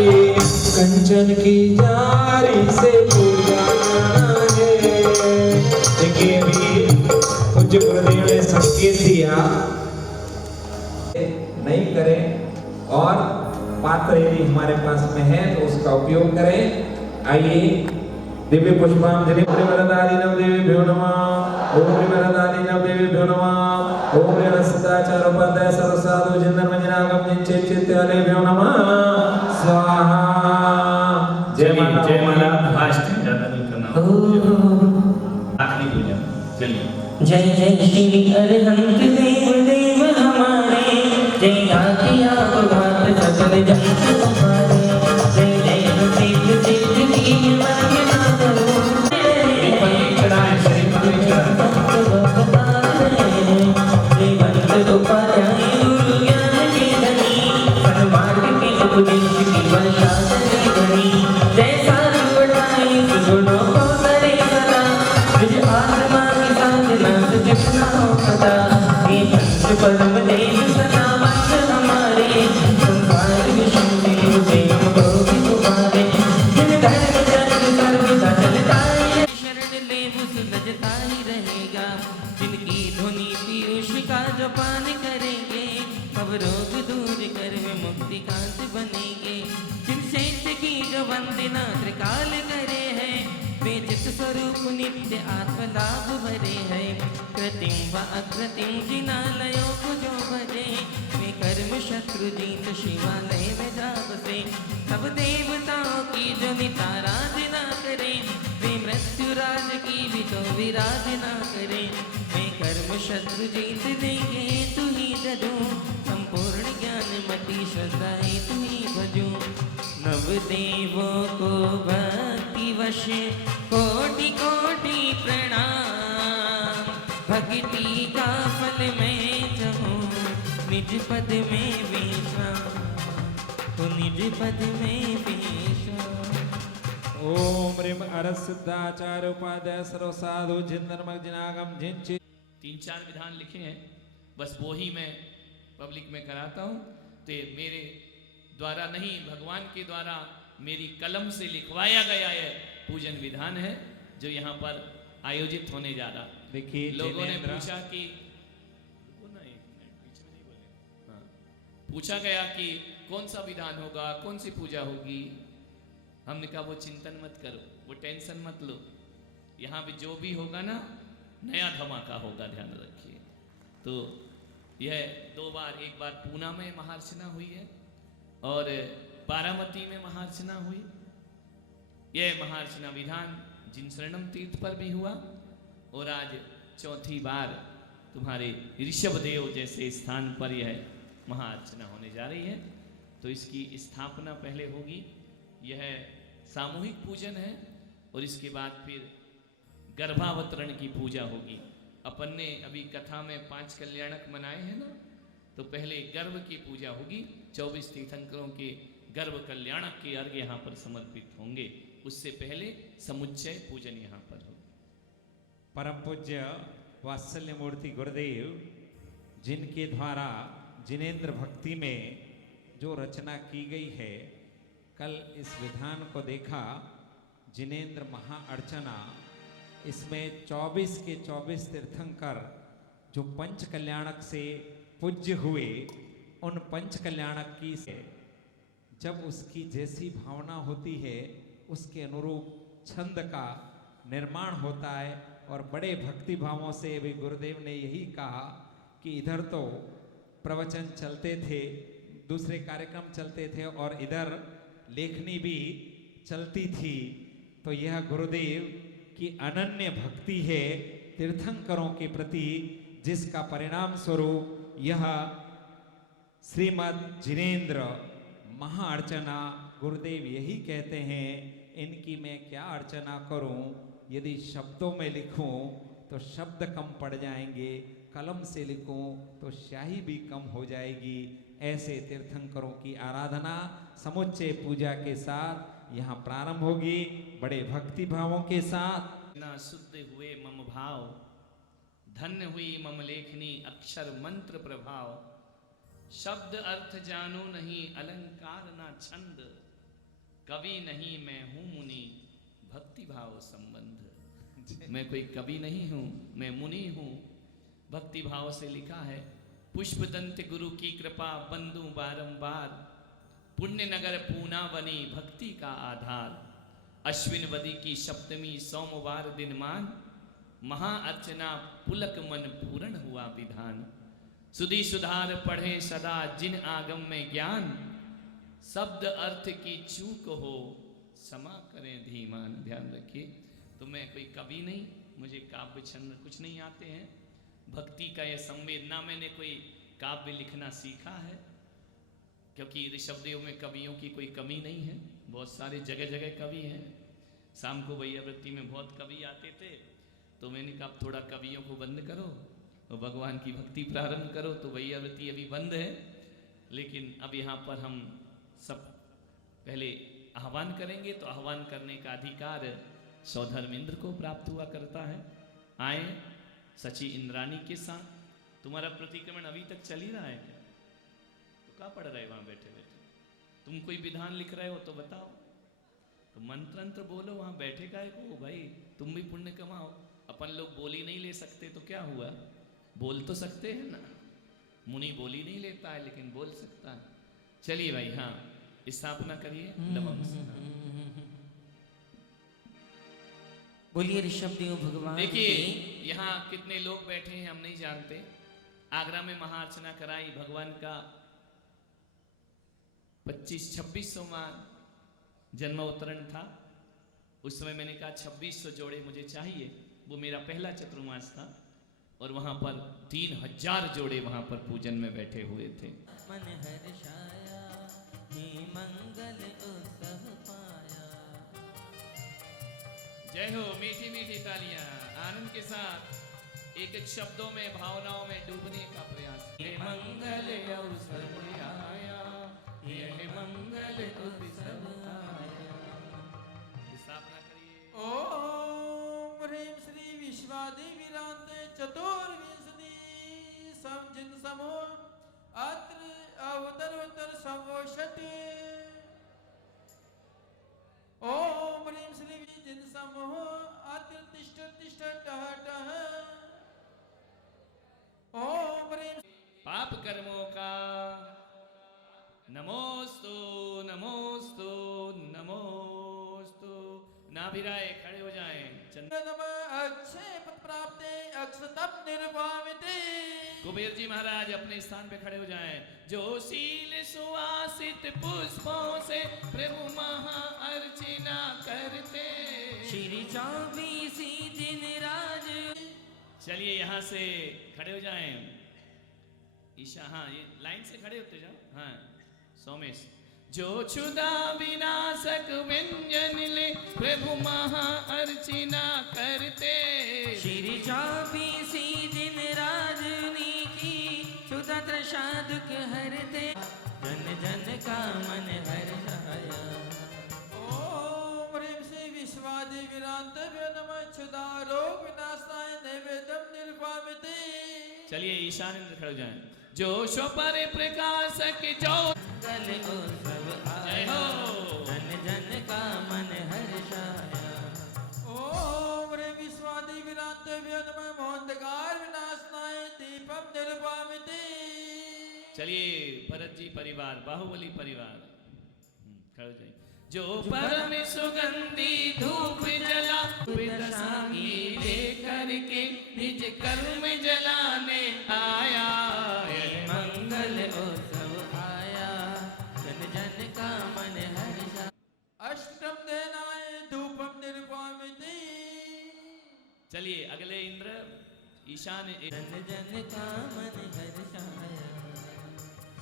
कंचन की जारी से पूजा करना है। देखिए भी पूज्य गुरुदेव ने संकेत दिया नहीं करें, और पात्र यदि हमारे पास में है तो उसका उपयोग करें। आइए दिव्य पुष्पांजलि। ओम वरदानी नवदेवेभ्यो नमः, ओम वरदानी नवदेवेभ्यो नमः, ओम सदाचार उपाध्याय सर्वसाधु जिन्नर्मजनागम जिनचेत्यलेभ्यो नमः स्वाहा। जय माता। जय माता। फास्ट ज्यादा नहीं करना, आखिरी पूजा। चलिए। जय जय श्री अरहंत देव देव हमारे, जय आज्ञा प्रभात सकल जगत तुम्हारे। जय जय सिद्ध सिद्ध की मन ना करो, श्रीमंत उपाध्याय गुरु ज्ञान के धनी, सन्मार्ग के उपदेश की वर्षा धनी। जय साधु बढ़ाई सुगुणों को करे सदा, तुझ आत्मा की साधना से जितना हो पता। ये पंच परम देव सदा वंश हमारे, संसार विषम देव प्रेम भोग तुम्हारे। जिन धर्म चक्र सर्वदा चलता है, शरण ले वो सुलझता ही रहेगा। जिनकी ध्वनि पीयूष का जपान करेंगे, अब रोग दूर कर वे मुक्ति कांत बनेंगे। जिन श्रेष्ठ की जो वंदना त्रिकाल करे है, वे चित स्वरूप नित्य आत्मलाभ भरे है। कृतिम व अकृतिम जिनालयों को जो भजे, वे कर्म शत्रु जीत शिवालय में जा बसे। सब देवताओं की जो निताराधना करे, वे मृत्यु राज की भी तो विराधना करे। वे कर्म शत्रु जीत देंगे तू ही जदू, संपूर्ण ज्ञान मति श्रद्धा तू ही भजू। नव देवों को भक्ति वश कोटि कोटि प्रणाम, भक्ति का फल मैं चाहूं निज पद में विश्राम, तो निज पद में विश्राम। ओम ह्रीम अरसिद्धाचार्य उपाध्याय सर्वसाधु जिन्नर्मजनागम जिनचे। 3-4 विधान लिखे हैं, बस वो ही मैं पब्लिक में कराता हूँ। तो मेरे द्वारा नहीं, भगवान के द्वारा मेरी कलम से लिखवाया गया है पूजन विधान है, जो यहाँ पर आयोजित होने जा रहा। देखिए लोगों ने जिनेंद्र। पूछा कि हाँ, पूछा गया कि कौन सा विधान होगा, कौन सी पूजा होगी। हमने कहा वो चिंतन मत करो, वो टेंशन मत लो, यहाँ पे जो भी होगा ना नया धमाका होगा, ध्यान रखिए। तो यह 2 बार, एक बार पूना में महार्चना हुई है और बारामती में महार्चना हुई। यह महार्चना विधान जिन शरणम तीर्थ पर भी हुआ और आज 4थी बार तुम्हारे ऋषभ देव जैसे स्थान पर यह महाअर्चना होने जा रही है। तो इसकी स्थापना पहले होगी, यह सामूहिक पूजन है, और इसके बाद फिर गर्भावतरण की पूजा होगी। अपन ने अभी कथा में 5 कल्याणक मनाए हैं ना, तो पहले गर्भ की पूजा होगी। 24 तीर्थंकरों के गर्भ कल्याणक के अर्घ यहाँ पर समर्पित होंगे। उससे पहले समुच्चय पूजन यहाँ पर होगा। परम पूज्य वात्सल्य मूर्ति गुरुदेव, जिनके द्वारा जिनेन्द्र भक्ति में जो रचना की गई है, कल इस विधान को देखा, जिनेन्द्र महाअर्चना, इसमें 24 के 24 तीर्थंकर जो पंच कल्याणक से पूज्य हुए, उन पंच कल्याणक की से जब उसकी जैसी भावना होती है उसके अनुरूप छंद का निर्माण होता है। और बड़े भक्ति भावों से भी गुरुदेव ने यही कहा कि इधर तो प्रवचन चलते थे, दूसरे कार्यक्रम चलते थे, और इधर लेखनी भी चलती थी। तो यह गुरुदेव की अनन्य भक्ति है तीर्थंकरों के प्रति, जिसका परिणाम स्वरूप यह श्रीमद् जिनेन्द्र महाअर्चना, गुरुदेव यही कहते हैं, इनकी मैं क्या अर्चना करूं, यदि शब्दों में लिखूं तो शब्द कम पड़ जाएंगे, कलम से लिखूं तो स्याही भी कम हो जाएगी। ऐसे तीर्थंकरों की आराधना समुच्चय पूजा के साथ यहाँ प्रारंभ होगी, बड़े भक्ति भावों के साथ। ना शुद्ध हुए मम भाव, धन्य हुई मम लेखनी अक्षर मंत्र प्रभाव। शब्द अर्थ जानो नहीं अलंकार ना छंद, कवि नहीं मैं हूँ मुनि भक्ति भाव संबंध। मैं कोई कवि नहीं हूँ, मैं मुनि हूँ, भक्ति भाव से लिखा है। पुष्पदंत गुरु की कृपा बंदू बारंबार, पुण्य नगर पूना बनी भक्ति का आधार। अश्विन वदी की सप्तमी सोमवार दिन मान, महाअर्चना पुलक मन पूर्ण हुआ विधान। सुधि सुधार पढ़े सदा जिन आगम में ज्ञान, शब्द अर्थ की चूक हो क्षमा करें धीमान। ध्यान रखिए, तो मैं कोई कवि नहीं, मुझे काव्य छंद कुछ नहीं आते हैं। भक्ति का यह संवेदना, मैंने कोई काव्य लिखना सीखा है, क्योंकि ऋषभदेव में कवियों की कोई कमी नहीं है, बहुत सारे जगह जगह कवि हैं। शाम को वैयावृत्ति में बहुत कवि आते थे, तो मैंने कहा थोड़ा कवियों को बंद करो और भगवान की भक्ति प्रारंभ करो। तो वैयावृत्ति अभी बंद है, लेकिन अब यहाँ पर हम सब पहले आह्वान करेंगे। तो आह्वान करने का अधिकार सौधर्मेंद्र को प्राप्त हुआ करता है। आए सची इंद्राणी के साथ। तुम्हारा प्रतिक्रमण अभी तक चल ही रहा है क्या? तो क्या पढ़ रहे वहां बैठे बैठे? तुम कोई विधान लिख रहे हो तो बताओ, तो मंत्र बोलो वहां बैठे का को भाई, तुम भी पुण्य कमाओ। अपन लोग बोली नहीं ले सकते तो क्या हुआ, बोल तो सकते हैं ना। मुनि बोली नहीं लेता है लेकिन बोल सकता है। चलिए भाई, हाँ स्थापना करिए। नमः बोलिए ऋषभदेव भगवान। देखिए यहाँ कितने लोग बैठे हैं हम नहीं जानते। आगरा में महाअर्चना कराई, भगवान का 25-26वां जन्मोत्तरण था। उस समय मैंने कहा 2600 जोड़े मुझे चाहिए, वो मेरा पहला चतुर्मास था। और वहां पर 3000 जोड़े वहां पर पूजन में बैठे हुए थे। मन हर्षाया हे मंगल उत्सव पाया। जय हो, मीठी मीठी तालियां आनंद के साथ एक एक शब्दों में भावनाओं में डूबने का प्रयास। हे मंगल उत्सव आया, हे मंगल उत्सव आया। स्थापना करिए। ओम ह्रीं श्री विश्वादेवी राते चतुर्विंशति समजिन समूह अत्र अवतरोत्तर सवोषटे। ओम ह्रीं श्री जिन समूह अत्र तिष्ठ तिष्ठ टह टह। ओम ह्रीं पाप कर्मों का नमोस्तु नमोस्तु नमोस्तु। नाभिराय खड़े हो जाएं। अक्षय पद प्राप्ते अक्षतप निर्भाविते। कुबेर जी महाराज अपने स्थान पे खड़े हो जाएं। जो शील सुवासित पुष्पों से प्रभु महा अर्चना करते। श्री 24 दिन राज चलिए यहाँ से खड़े हो जाएं। ईशा, हाँ ये लाइन से खड़े होते जाओ। हाँ सोमेश। जो क्षुधा विनाशक व्यंजन ले प्रभु महा अर्चना करते। श्री 24 दिन राजनी की क्षुधा तृषा दुख हरते। जन जन का मन हर जाया। ओम ह्रीं श्री विश्वादि विरांतभ्यो नमः क्षुधा रोग विनाशाय नैवेद्यम निर्वामिते। चलिए ईशानेंद्र खड़े हो जाएं। जो स्वपर प्रकाशक जो कल को सब जय आया। हो। जन जन का मन हर्षाया। ओम ह्रीं विश्वादि विरांतभ्यो नमः मोहंधकार विनाशनाय दीपम निर्वामिते। चलिए भरत जी परिवार, बाहुबली परिवार खड़े हो जाइए। जो परम सुगंधी धूप जला दशांगी दे करके निज कर्म जलाने आया। मंगल उत्सव आया। जन जन का मन हर्षा। अष्टम देनाय धूपम निर्वामिते। चलिए अगले इंद्र ईशान। जन जन का मन हर्षाया।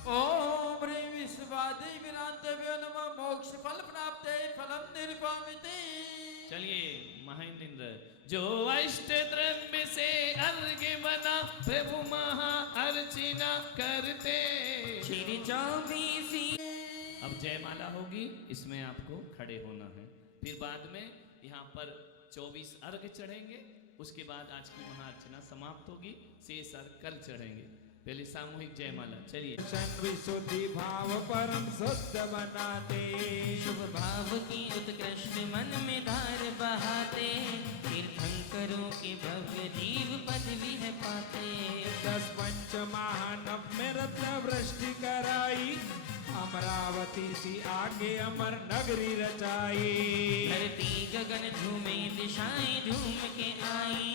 ओम ह्रीं विश्वादि विरांतभ्यो नमः मोक्ष फल प्राप्ते फलम निर्वामिते। चलिए महेंद्र इंद्र। जो अष्ट द्रव्य से अर्घ्य बना प्रभु महा अर्चना करते। श्री 24 अब जयमाला होगी, इसमें आपको खड़े होना है। फिर बाद में यहाँ पर 24 अर्घ चढ़ेंगे। उसके बाद आज की महाअर्चना समाप्त होगी। शेष अर्घ कल चढ़ेंगे। पहले सामूहिक जयमाला। चलिए। विशुद्धि भाव परम शुद्ध बनाते। शुभ भाव की उत्कृष्ट मन में धार बहाते। तीर्थंकरों के भव्य जीव पदवी है पाते। 10 पंच महानव में रत्न वृष्टि कराई। अमरावती सी आगे अमर नगरी रचाई। धरती गगन झूमे दिशाएं झूम के आई।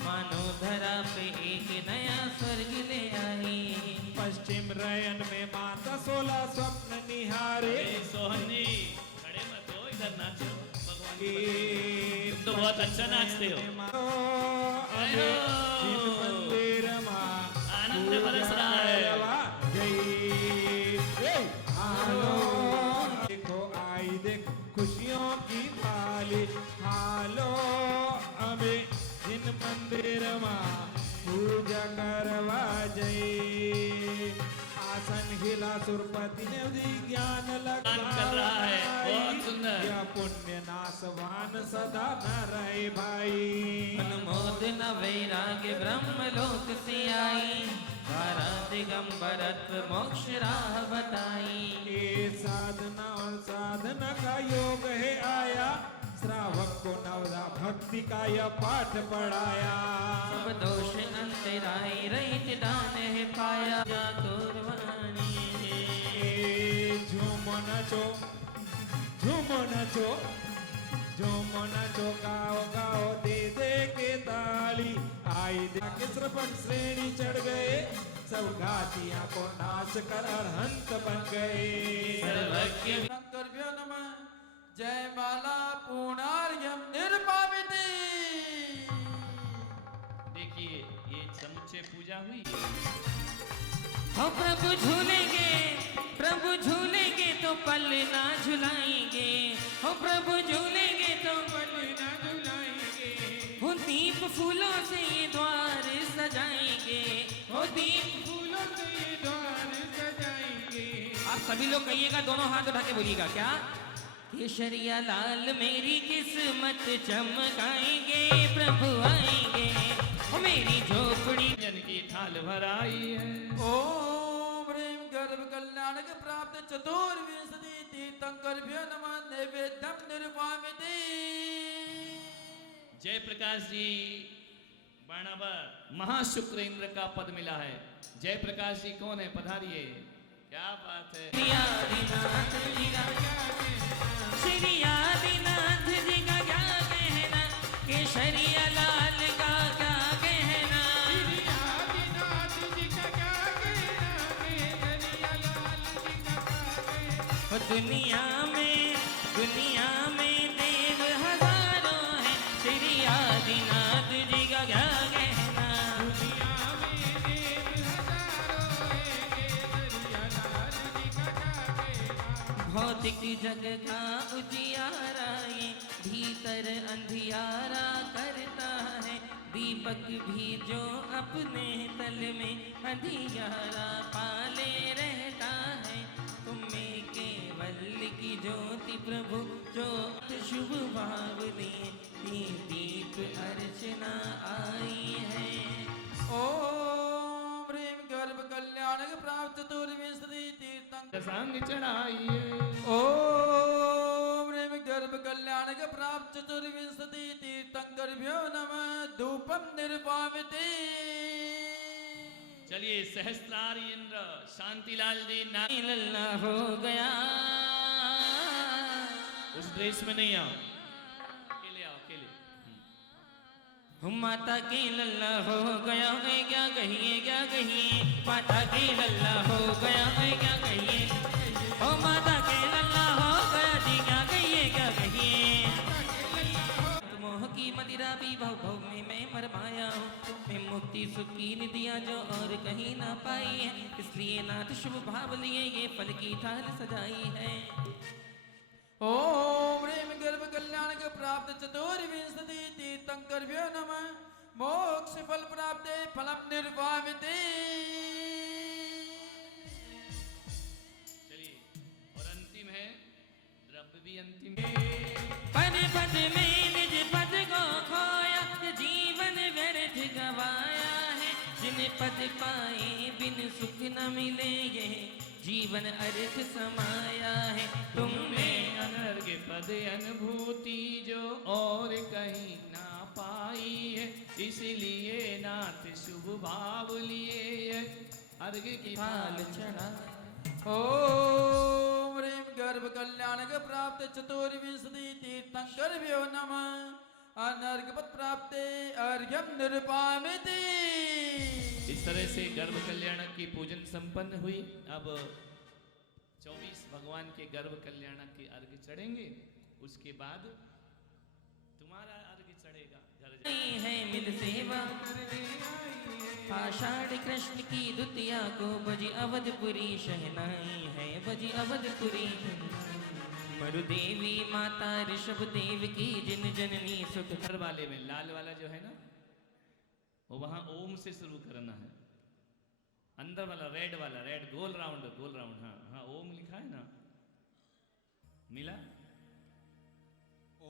मानो धरा पे एक नया स्वर्ग ले आई। पश्चिम रयन में माता 16 स्वप्न निहारे। अरे सोहन जी खड़े मत हो, इधर नाचो भगवान की ए तुम तो बहुत अच्छा नाचते हो। अबे जिन मंदिर मां आनंद बरस रहा है। हालो देखो आई देख खुशियों की थाली। हालो अबे जिन मंदिर मां पूजा करवा जय। आसन हिला सुरपति ने ज्ञान लगा कर रहा है, बहुत सुंदर। या पुण्य नाशवान सदा न रहे भाई। अनुमोदन वैराग्य ब्रह्म लोक से आई। धारा दिगंबरत्व मोक्ष राह बताई। ये साधना और साधना का योग है आया। श्रावक को नवदा भक्ति का यह पाठ पढ़ाया। सब दोष अंतराई रहित दान है पाया। जातुरवाणी झूमो नचो झूमो नचो झूमो नचो गाओ गाओ दे दे के ताली। आई के श्रवण श्रेणी चढ़ गए। सब घातियां को नाश कर अरहंत बन गए। सर्वज्ञ शंकरभ्यो नमः जय माला पूर्णार्घ्यम निर्वामिते। देखिए ये समुच्चय पूजा हुई। हो प्रभु झूलेंगे, प्रभु झूलेंगे तो पल ना झुलाएंगे। हो प्रभु झूलेंगे तो पल ना झुलाएंगे। हो दीप फूलों से ये द्वार सजाएंगे। हो दीप फूलों से ये द्वार सजाएंगे। आप सभी लोग कहिएगा, दोनों हाथ उठा के बोलिएगा। क्या? केशरिया लाल मेरी किस्मत चमकाएंगे। प्रभु आएंगे, हो मेरी झोपड़ी जन की थाल भराई है। ओम ह्रीं गर्भ कल्याणक प्राप्त चतुर्विंशति तीर्थंकरभ्यो नमः नैवेद्यम निर्वामिते। जय प्रकाश जी बाणावर महाशुक्र इंद्र का पद मिला है। जय प्रकाश जी कौन है? पधारिए। क्या बात है। श्री आदिनाथ जी का श्री आदिनाथ जी का क्या कहना। केशरिया लाल का क्या कहना। श्री आदिनाथ जी का क्या कहना। केशरिया लाल जी का क्या कहना। दुनिया में देव हजारों हैं। श्री आदिनाथ जी का क्या कहना। भौतिक जग का उजियारा ये भीतर अंधियारा करता है। दीपक भी जो अपने तल में अंधियारा पाले रहता है। तुम्हें केवल की ज्योति प्रभु जो शुभ भाव लिए ये दीप अर्चना आई है। ओम ह्रीं गर्भ कल्याण प्राप्त चतुर्विंशति तीर्थंकर संग चढ़ाइए। ओम ह्रीं गर्भ कल्याण प्राप्त चतुर्विंशति तीर्थंकरभ्यो नमः धूपम निर्वामिते। चलिए सहस्त्रार इंद्र शांतिलाल जी ना लल्ला हो गया। उस ड्रेस में नहीं आओ, अकेले आओ अकेले। माता के लल्ला हो गया है क्या कहिए क्या कहिए। माता के लल्ला हो गया है क्या कहिए। ओ माता के लल्ला हो गया जी क्या कहिए क्या कहिए। मोह की मदिरा भी भव भव में मैं मरमाया हूँ। तुम्हें मुक्ति सुख की निदियाँ जो और कहीं ना पाई है। इसलिए नाथ शुभ भाव लिए ये फल की थाल सजाई है। ओम ह्रीं गर्भ कल्याण प्राप्त चतुर्विंशति तीर्थंकरभ्यो नमः मोक्ष फल प्राप्ते फलम निर्वामिते। चलिए और अंतिम है द्रव्य भी अंतिम। पद पद में निज पद को खोया जीवन व्यर्थ गवाया है। जिन पद पाए बिन सुख न मिले ये जीवन अर्थ समाया है। तुमने अनर्घ पद अनुभूति जो और कहीं ना पाई है। इसलिए नाथ शुभ भाव लिए अर्घ की फाल चढ़ा। ओम ह्रीं गर्भ कल्याण प्राप्त चतुर्विंशति तीर्थंकरभ्यो नमः अनर्घपद प्राप्ते अर्घ्यम निर्वामिते। इस तरह से गर्भ कल्याण की पूजन संपन्न हुई। अब 24 भगवान के गर्भ कल्याण के अर्घ चढ़ेंगे। उसके बाद तुम्हारा अर्घ चढ़ेगा घर जाके। है मिल सेवा आषाढ़ कृष्ण की द्वितीया को बजी अवधपुरी शहनाई है। बजी अवधपुरी मरुदेवी माता ऋषभ देव की जिन जननी सुख। घर वाले में लाल वाला जो है ना वो वहां ओम से शुरू करना है। अंदर वाला रेड गोल राउंड हाँ हाँ ओम लिखा है ना, मिला।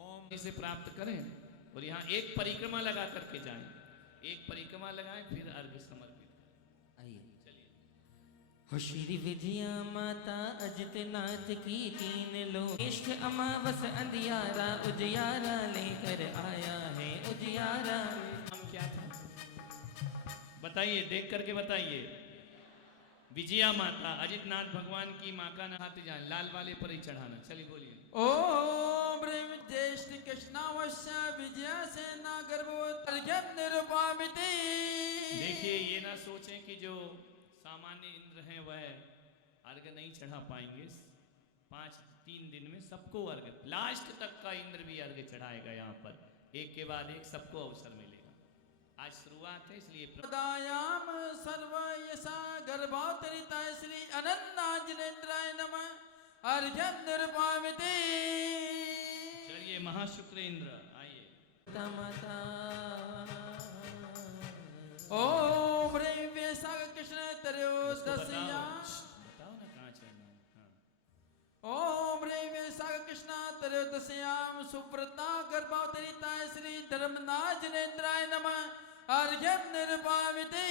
ओम इसे प्राप्त करें और यहाँ एक परिक्रमा लगा करके जाएं। एक परिक्रमा लगाएं फिर अर्घ समर्पित। आइए चलिए हो श्री विजया माता अजितनाथ की तीन लोग इष्ट अमावस अंधियारा उजियारा लेकर आया है उजियारा। नाम क्या था बताइए, देख करके बताइए। विजया माता अजितनाथ भगवान की माँ का नाम हाथ जान लाल वाले पर ही चढ़ाना। चलिए बोलिए। ओम ह्रीं ज्येष्ठ कृष्णावश्य विजया सेना गर्भोत्तर्घ्यम निर्वामिते। देखिए ये ना सोचें कि जो सामान्य इंद्र हैं वह अर्घ नहीं चढ़ा पाएंगे। 3 दिन में सबको अर्घ, लास्ट तक का इंद्र भी अर्घ चढ़ाएगा। यहाँ पर एक के बाद एक सबको अवसर मिलेगा। आज शुरुआत है इसलिए प्रदायाम सर्व यशा गर्भावतरिता श्री अनंतांजनेन्द्राय नमः अर्घ्यम निर्वामिते। चलिए महाशुक्र इंद्र आइए। माता ओम ह्रीं वैशाख कृष्ण त्रयोदशिया। बताओ ना कहाँ चढ़ना है। हाँ। ओम ह्रीं वैशाख कृष्ण त्रयोदश्याम सुव्रता गर्भावतरिता श्री धर्मनाजनेन्द्राय नमः अर्घ्यम निर्वामिते।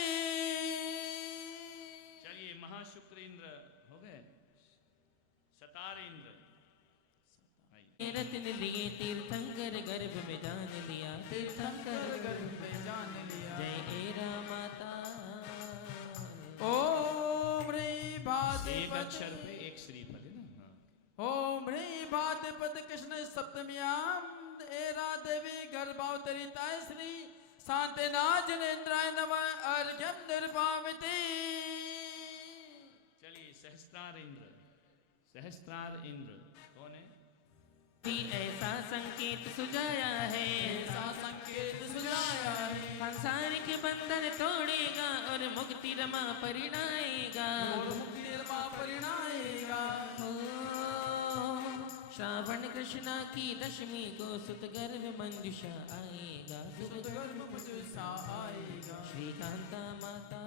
चलिए महाशुक्र इंद्र हो गए। सतार इंद्र आइए। रत्न लिए तीर्थंकर गर्भ में जान लिया तीर्थंकर गर्भ में जान लिया। जय एरा माता। ओम ह्रीं भाति एक अक्षर पे एक श्रीफल है ना। हाँ। ओम ह्रीं भाद्रपद कृष्ण सप्तम्याम एरा देवी गर्भावतरिता श्री शांतिनाजनेन्द्राय नमः अर्घ्यम निर्वामिते। चलिए सहस्त्रार इंद्र कौन है? भी ऐसा संकेत सुझाया है ऐसा संकेत सुझाया है सांसारिक बंधन तोड़ेगा और मुक्ति रमा परिणाएगा। और मुक्ति निर्मा परिणाएगा। ओ श्रावण कृष्णा की दशमी को सुत गर्भ मंजुषा आएगा। गर्भ मंजुषा आएगा। श्रीकांता माता।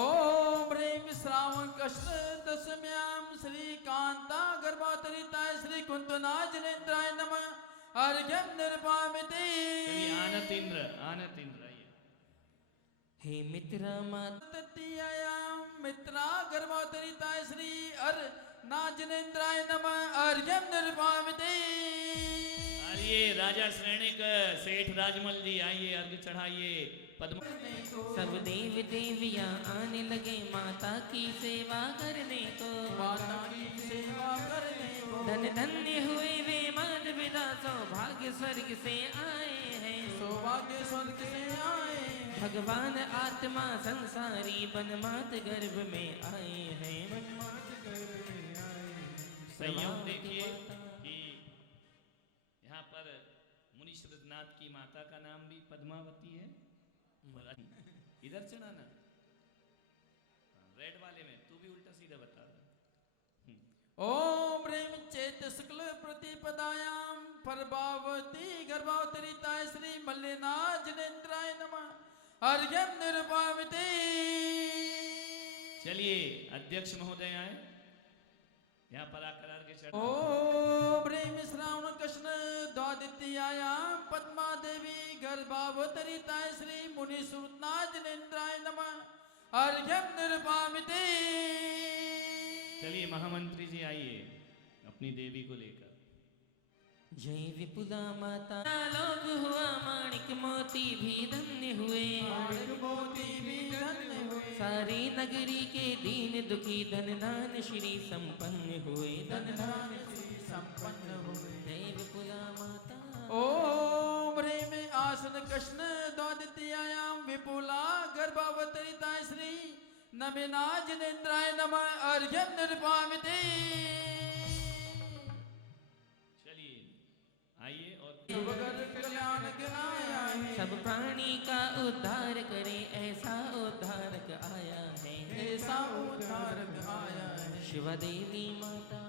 ओम ह्रीं श्रावण कृष्ण दशम्याम श्रीकांता गर्भोत्तरिताय श्री कुंतनाजनेन्द्राय नमः। अर्घ्यं निर्वामिति। आनत इंद्र आइए। हे मित्रा माता। तृतीयायाम मित्रा गर्भोत्तरिताय श्री नाजनेन्द्राय नमः। अर्घ्यं निर्वामिति। आइए राजा श्रेणिक सेठ राजमल जी आइए, अर्घ चढ़ाइए। पद्म सब देव देवियां आने लगे माता की सेवा करने को। माता की सेवा करने को। धन धन्य हुए वे माधविदा सौभाग्य स्वर्ग से आए हैं। सौभाग्य स्वर्ग से आए हैं। भगवान आत्मा संसारी बनमात गर्भ में आए हैं। संयोग देखिए कि यहाँ पर मुनि श्रुतनाथ की माता का नाम भी पद्मावती है। इधर चढ़ाना रेड वाले में, तू भी उल्टा सीधा बता रहा। ओम ह्रीं चेत शुक्ल प्रतिपदायां प्रभावती गर्भोत्तरिताय श्री मल्लिनाजनेन्द्राय नमः। अर्घ्यं निर्वामिति। चलिए अध्यक्ष महोदय आए, यहाँ पर आकर अर्घ्य चढ़ा। ओम ह्रीं श्रावण कृष्ण द्वादित्यायां पद्मा देवी गर्भावतरिताय श्री मुनिसुतनाजनेन्द्राय नमः। अर्घ्यं निर्वामिति। चलिए महामंत्री जी आइए अपनी देवी को लेकर। जय विपुला माता। लोक हुआ माणिक मोती भी धन्य हुए। माणिक मोती भी धन्य हुए। सारी नगरी के दीन दुखी धन दान श्री संपन्न हुए। धन धान श्री संपन्न हुए। जय विपुला माता। ओम ह्रीं आसन कृष्ण द्वादित्यायां विपुला गर्भावतरिताय श्री नमिनाजनेन्द्राय नमः। अर्घ्यं निर्वामिति। चलिए आइए और कल्याण आया है। सब प्राणी का उद्धार करे ऐसा उद्धारक आया है। ऐसा उद्धारक आया है। शिवा देवी माता।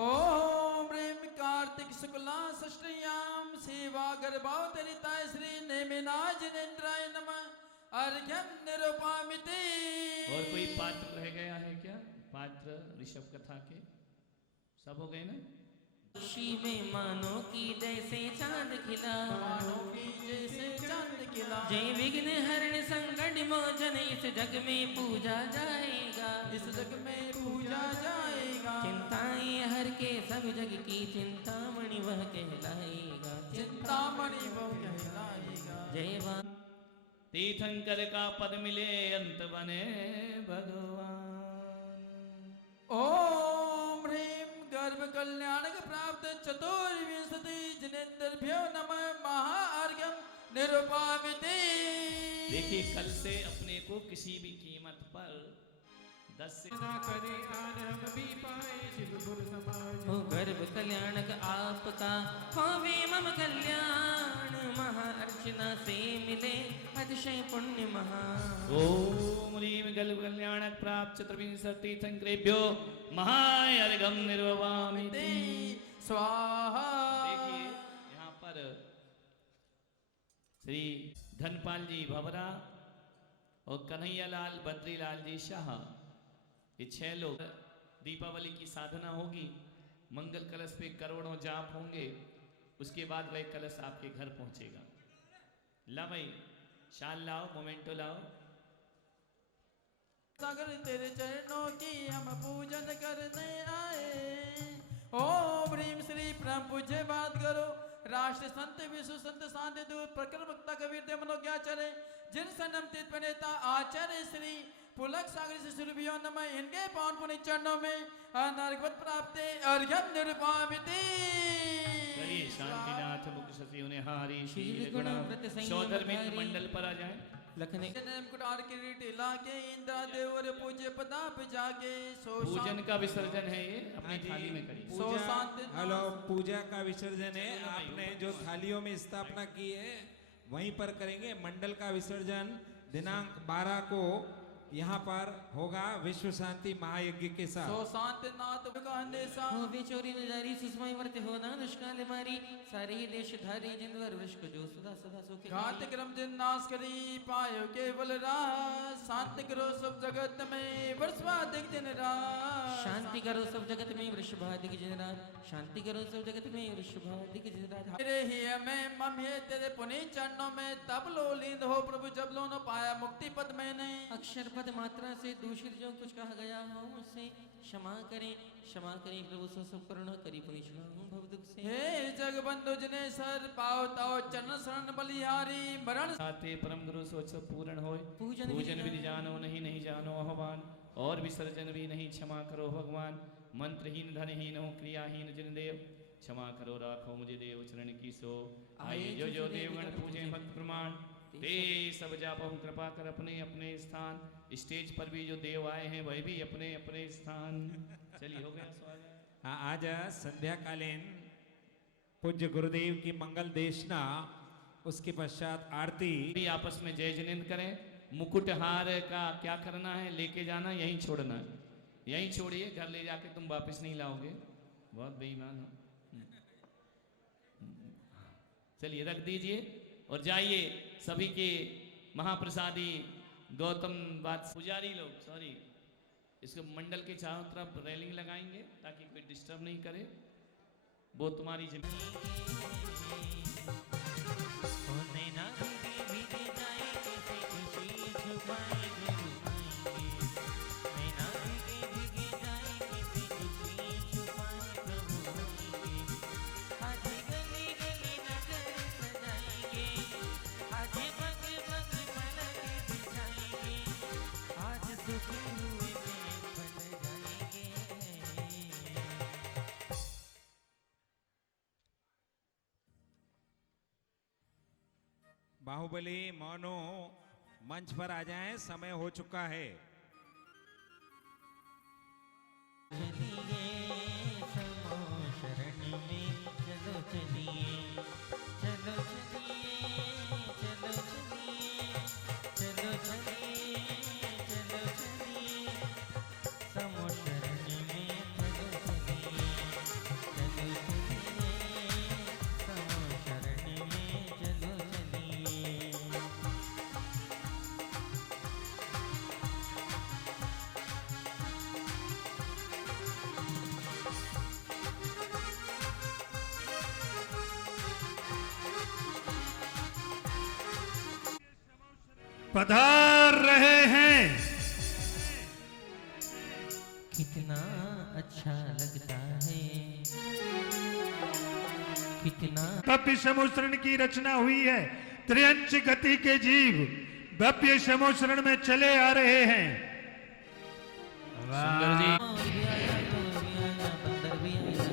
ओम ह्रीं कार्तिक शुक्ला षष्ठ्यां सेवा गर्भावतरिताय श्री नेमिनाजनेन्द्राय नमः। अर्घ्यं निरूपामिति। और कोई पात्र रह गया है क्या? पात्र ऋषभ कथा के सब हो गए ना? खुशी में मानो की जैसे चांद खिला। मानो की जैसे चांद खिला। जय विघ्न हरण संकट मोचन इस जग में पूजा जाएगा। इस जग में पूजा जाएगा। चिंताएं हर के सब जग की चिंतामणि वह कहलाएगा। चिंतामणि वह कहलाएगा। जय वा। तीर्थंकर का पद मिले अंत बने भगवान। ओम ह्रीं गर्भ कल्याणक प्राप्त चतुर्विंशति जनेन्द्रभ्यो नमः। महाअर्घ्यं निरूपामिति। देखिए कल से अपने को किसी भी कीमत पर 10 से ना करे आनंद भी पाए शिव गुरु समाज। हो गर्भ कल्याणक आपका होवे मम कल्याण। महाअर्चना से मिले अतिशय पुण्य महा। ओम ह्रीं गल कल्याणक प्राप्त चतुर्विंशति तीर्थंकरेभ्यो महाअर्घ्यं निर्वामिति। स्वाहा। देखिए यहाँ पर श्री धनपाल जी भवरा और कन्हैयालाल बद्रीलाल जी शाह, ये 6 लोग। दीपावली की साधना होगी, मंगल कलश पे करोड़ों जाप होंगे, उसके बाद वह कलश आपके घर पहुंचेगा। ला भाई शाल लाओ, मोमेंटो लाओ। सागर तेरे चरणों की हम पूजन करने आए। ओम ह्रीं श्री परम पूज्य बात करो राष्ट्र संत विश्व संत शांति दूत प्रकर वक्ता कबीर देव मनोज्ञाचार्य जिन सनम तीर्थ नेता आचार्य श्री पुलक सागर से सुरभियो नमः। इनके पावन पुण्य चरणों में अनर्घवत प्राप्त अर्घ्यं निरूपामिति। करिए शांतिनाथ मुख ससी उन्हें हारी शील गुणामृत संयम सौधर्मिंद धारी। मंडल पर आ जाए। लखने जन्म कुटार किरीट लाके इंद्रा देवर पूज्य पदाप जाके सो पूजन का विसर्जन है ये, अपनी थाली में करिए। सो पूजा, शांति। हेलो, पूजा का विसर्जन है। आपने जो थालियों में स्थापना की है वहीं पर करेंगे। मंडल का विसर्जन दिनांक 12 को यहाँ पर होगा विश्व शांति महायज्ञ के सो साथ। शांति नाथ कहने सा हो बिचोरी नजारी सुषमाई वर्त हो ना दुष्काल मारी सारे ही देश धारी जिंदवर वृष्क जो सदा सदा सुख घात क्रम जिन नाश करी पायो केवल राह शांति करो सब जगत में वर्षवाधिक दिन रात शांति करो सब जगत में वृषभाधिक दिन रात शांति करो सब जगत में वृषभाधिक दिन रात तेरे ही में मम है तेरे पुनीत चरणों में तब लो लीन हो प्रभु जब लो न पाया मुक्ति पद मैंने अक्षर पद मात्रा से दूषित जो कुछ कहा गया हो मुझसे क्षमा करें प्रभु सो सब करुणा करी पुनि छुड़ाऊं भव दुख से हे जगबंधु जिने सर पाओ ताओ चरण शरण बलिहारी मरण साथे परम गुरु सोच सब पूर्ण होए पूजन पूजन विधि जानो नहीं जानो आह्वान और विसर्जन भी नहीं क्षमा करो भगवान मंत्रहीन धनहीन हो क्रियाहीन जिन देव क्षमा करो राखो मुझे देव चरण की सो आइए जो देवगण पूजे भक्त प्रमाण ते सब जाप हम कृपा कर अपने अपने स्थान स्टेज पर भी जो देव आए हैं वह भी अपने अपने स्थान चलिए हो गया स्वागत। हाँ, आज संध्याकालीन पूज्य गुरुदेव की मंगल देशना, उसके पश्चात आरती। भी आपस में जय जिनेन्द्र करें। मुकुट हार का क्या करना है, लेके जाना यहीं छोड़ना है, यहीं छोड़िए, घर ले जाके तुम वापस नहीं लाओगे, बहुत बेईमान हो। चलिए रख दीजिए और जाइए सभी के महाप्रसादी गौतम बात पुजारी लोग सॉरी इसको मंडल के चारों तरफ रेलिंग लगाएंगे ताकि कोई डिस्टर्ब नहीं करे, वो तुम्हारी जिम्मेदारी। बाहुबली मोनो मंच पर आ जाएं, समय हो चुका है। पधार रहे हैं। कितना अच्छा लगता है, कितना भव्य शमोशरण की रचना हुई है। त्रियंच गति के जीव भव्य शमोशरण में चले आ रहे हैं। सुंदर जी और भी आया, और भी आया, बंदर भी आया,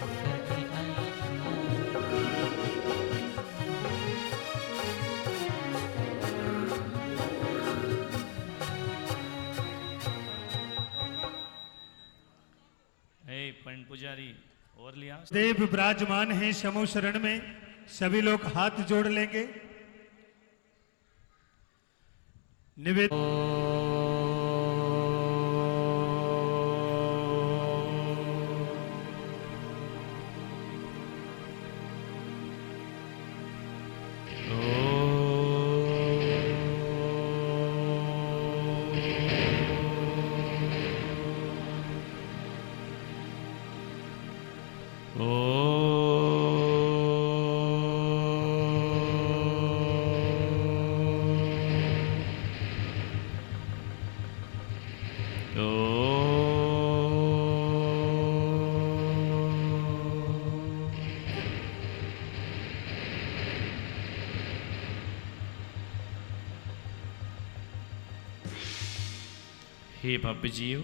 करके आए। पंडित पुजारी और लिया देव विराजमान हैं शमोशरण में, सभी लोग हाथ जोड़ लेंगे। निवेद हे भव्य जीव,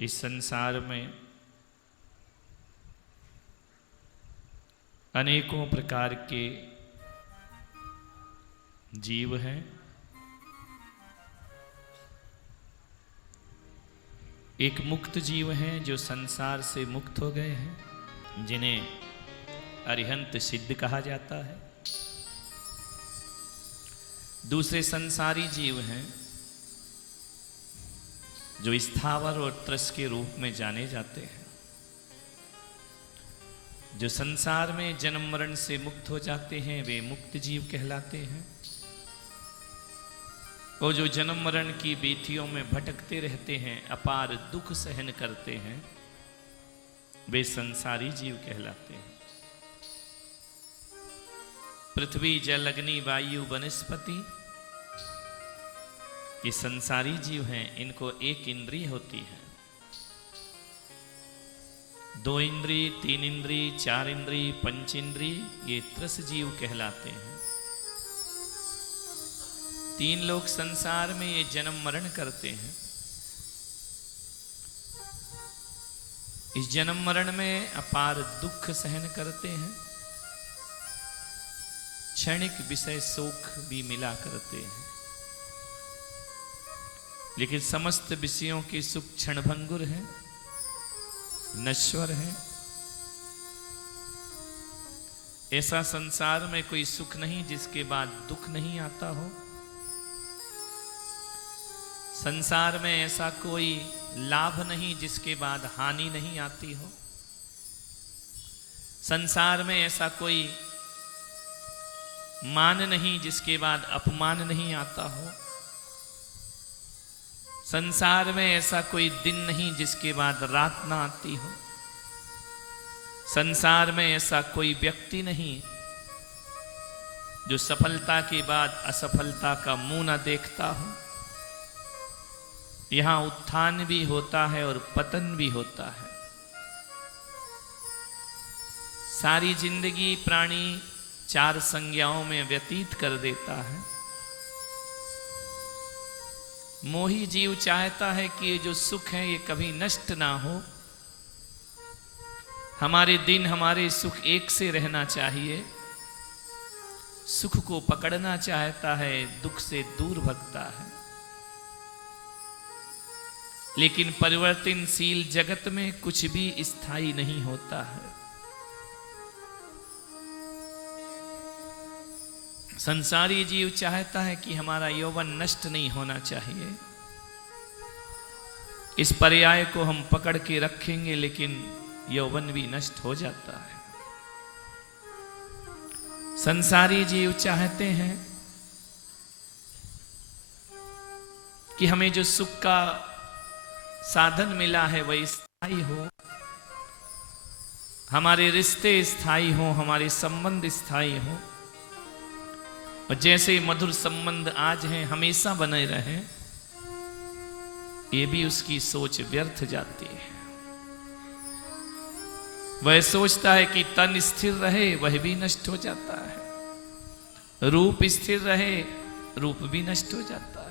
इस संसार में अनेकों प्रकार के जीव हैं। एक मुक्त जीव हैं जो संसार से मुक्त हो गए हैं, जिन्हें अरिहंत सिद्ध कहा जाता है। दूसरे संसारी जीव हैं जो स्थावर और त्रस के रूप में जाने जाते हैं, जो संसार में जन्म मरण से मुक्त हो जाते हैं वे मुक्त जीव कहलाते हैं, और जो जन्म मरण की बीथियों में भटकते रहते हैं, अपार दुख सहन करते हैं, वे संसारी जीव कहलाते हैं। पृथ्वी जल अग्नि वायु वनस्पति ये संसारी जीव हैं, इनको एक इंद्रिय होती है। 2 इंद्रिय 3 इंद्रिय 4 इंद्रिय 5 इंद्रिय ये त्रस जीव कहलाते हैं। 3 लोग संसार में ये जन्म मरण करते हैं। इस जन्म मरण में अपार दुख सहन करते हैं, क्षणिक विषय सुख भी मिला करते हैं, लेकिन समस्त विषयों के सुख क्षणभंगुर हैं, नश्वर हैं। ऐसा संसार में कोई सुख नहीं जिसके बाद दुख नहीं आता हो। संसार में ऐसा कोई लाभ नहीं जिसके बाद हानि नहीं आती हो। संसार में ऐसा कोई मान नहीं जिसके बाद अपमान नहीं आता हो। संसार में ऐसा कोई दिन नहीं जिसके बाद रात ना आती हो। संसार में ऐसा कोई व्यक्ति नहीं जो सफलता के बाद असफलता का मुंह ना देखता हो। यहां उत्थान भी होता है और पतन भी होता है। सारी जिंदगी प्राणी 4 संज्ञाओं में व्यतीत कर देता है। मोही जीव चाहता है कि ये जो सुख है ये कभी नष्ट ना हो। हमारे दिन हमारे सुख एक से रहना चाहिए। सुख को पकड़ना चाहता है, दुख से दूर भगता है। लेकिन परिवर्तनशील जगत में कुछ भी स्थायी नहीं होता है। संसारी जीव चाहता है कि हमारा यौवन नष्ट नहीं होना चाहिए। इस पर्याय को हम पकड़ के रखेंगे, लेकिन यौवन भी नष्ट हो जाता है। संसारी जीव चाहते हैं कि हमें जो सुख का साधन मिला है वह स्थायी हो, हमारे रिश्ते स्थायी हो, हमारे संबंध स्थायी हो, और जैसे मधुर संबंध आज हैं हमेशा बने रहें। ये भी उसकी सोच व्यर्थ जाती है। वह सोचता है कि तन स्थिर रहे, वह भी नष्ट हो जाता है। रूप स्थिर रहे, रूप भी नष्ट हो जाता है।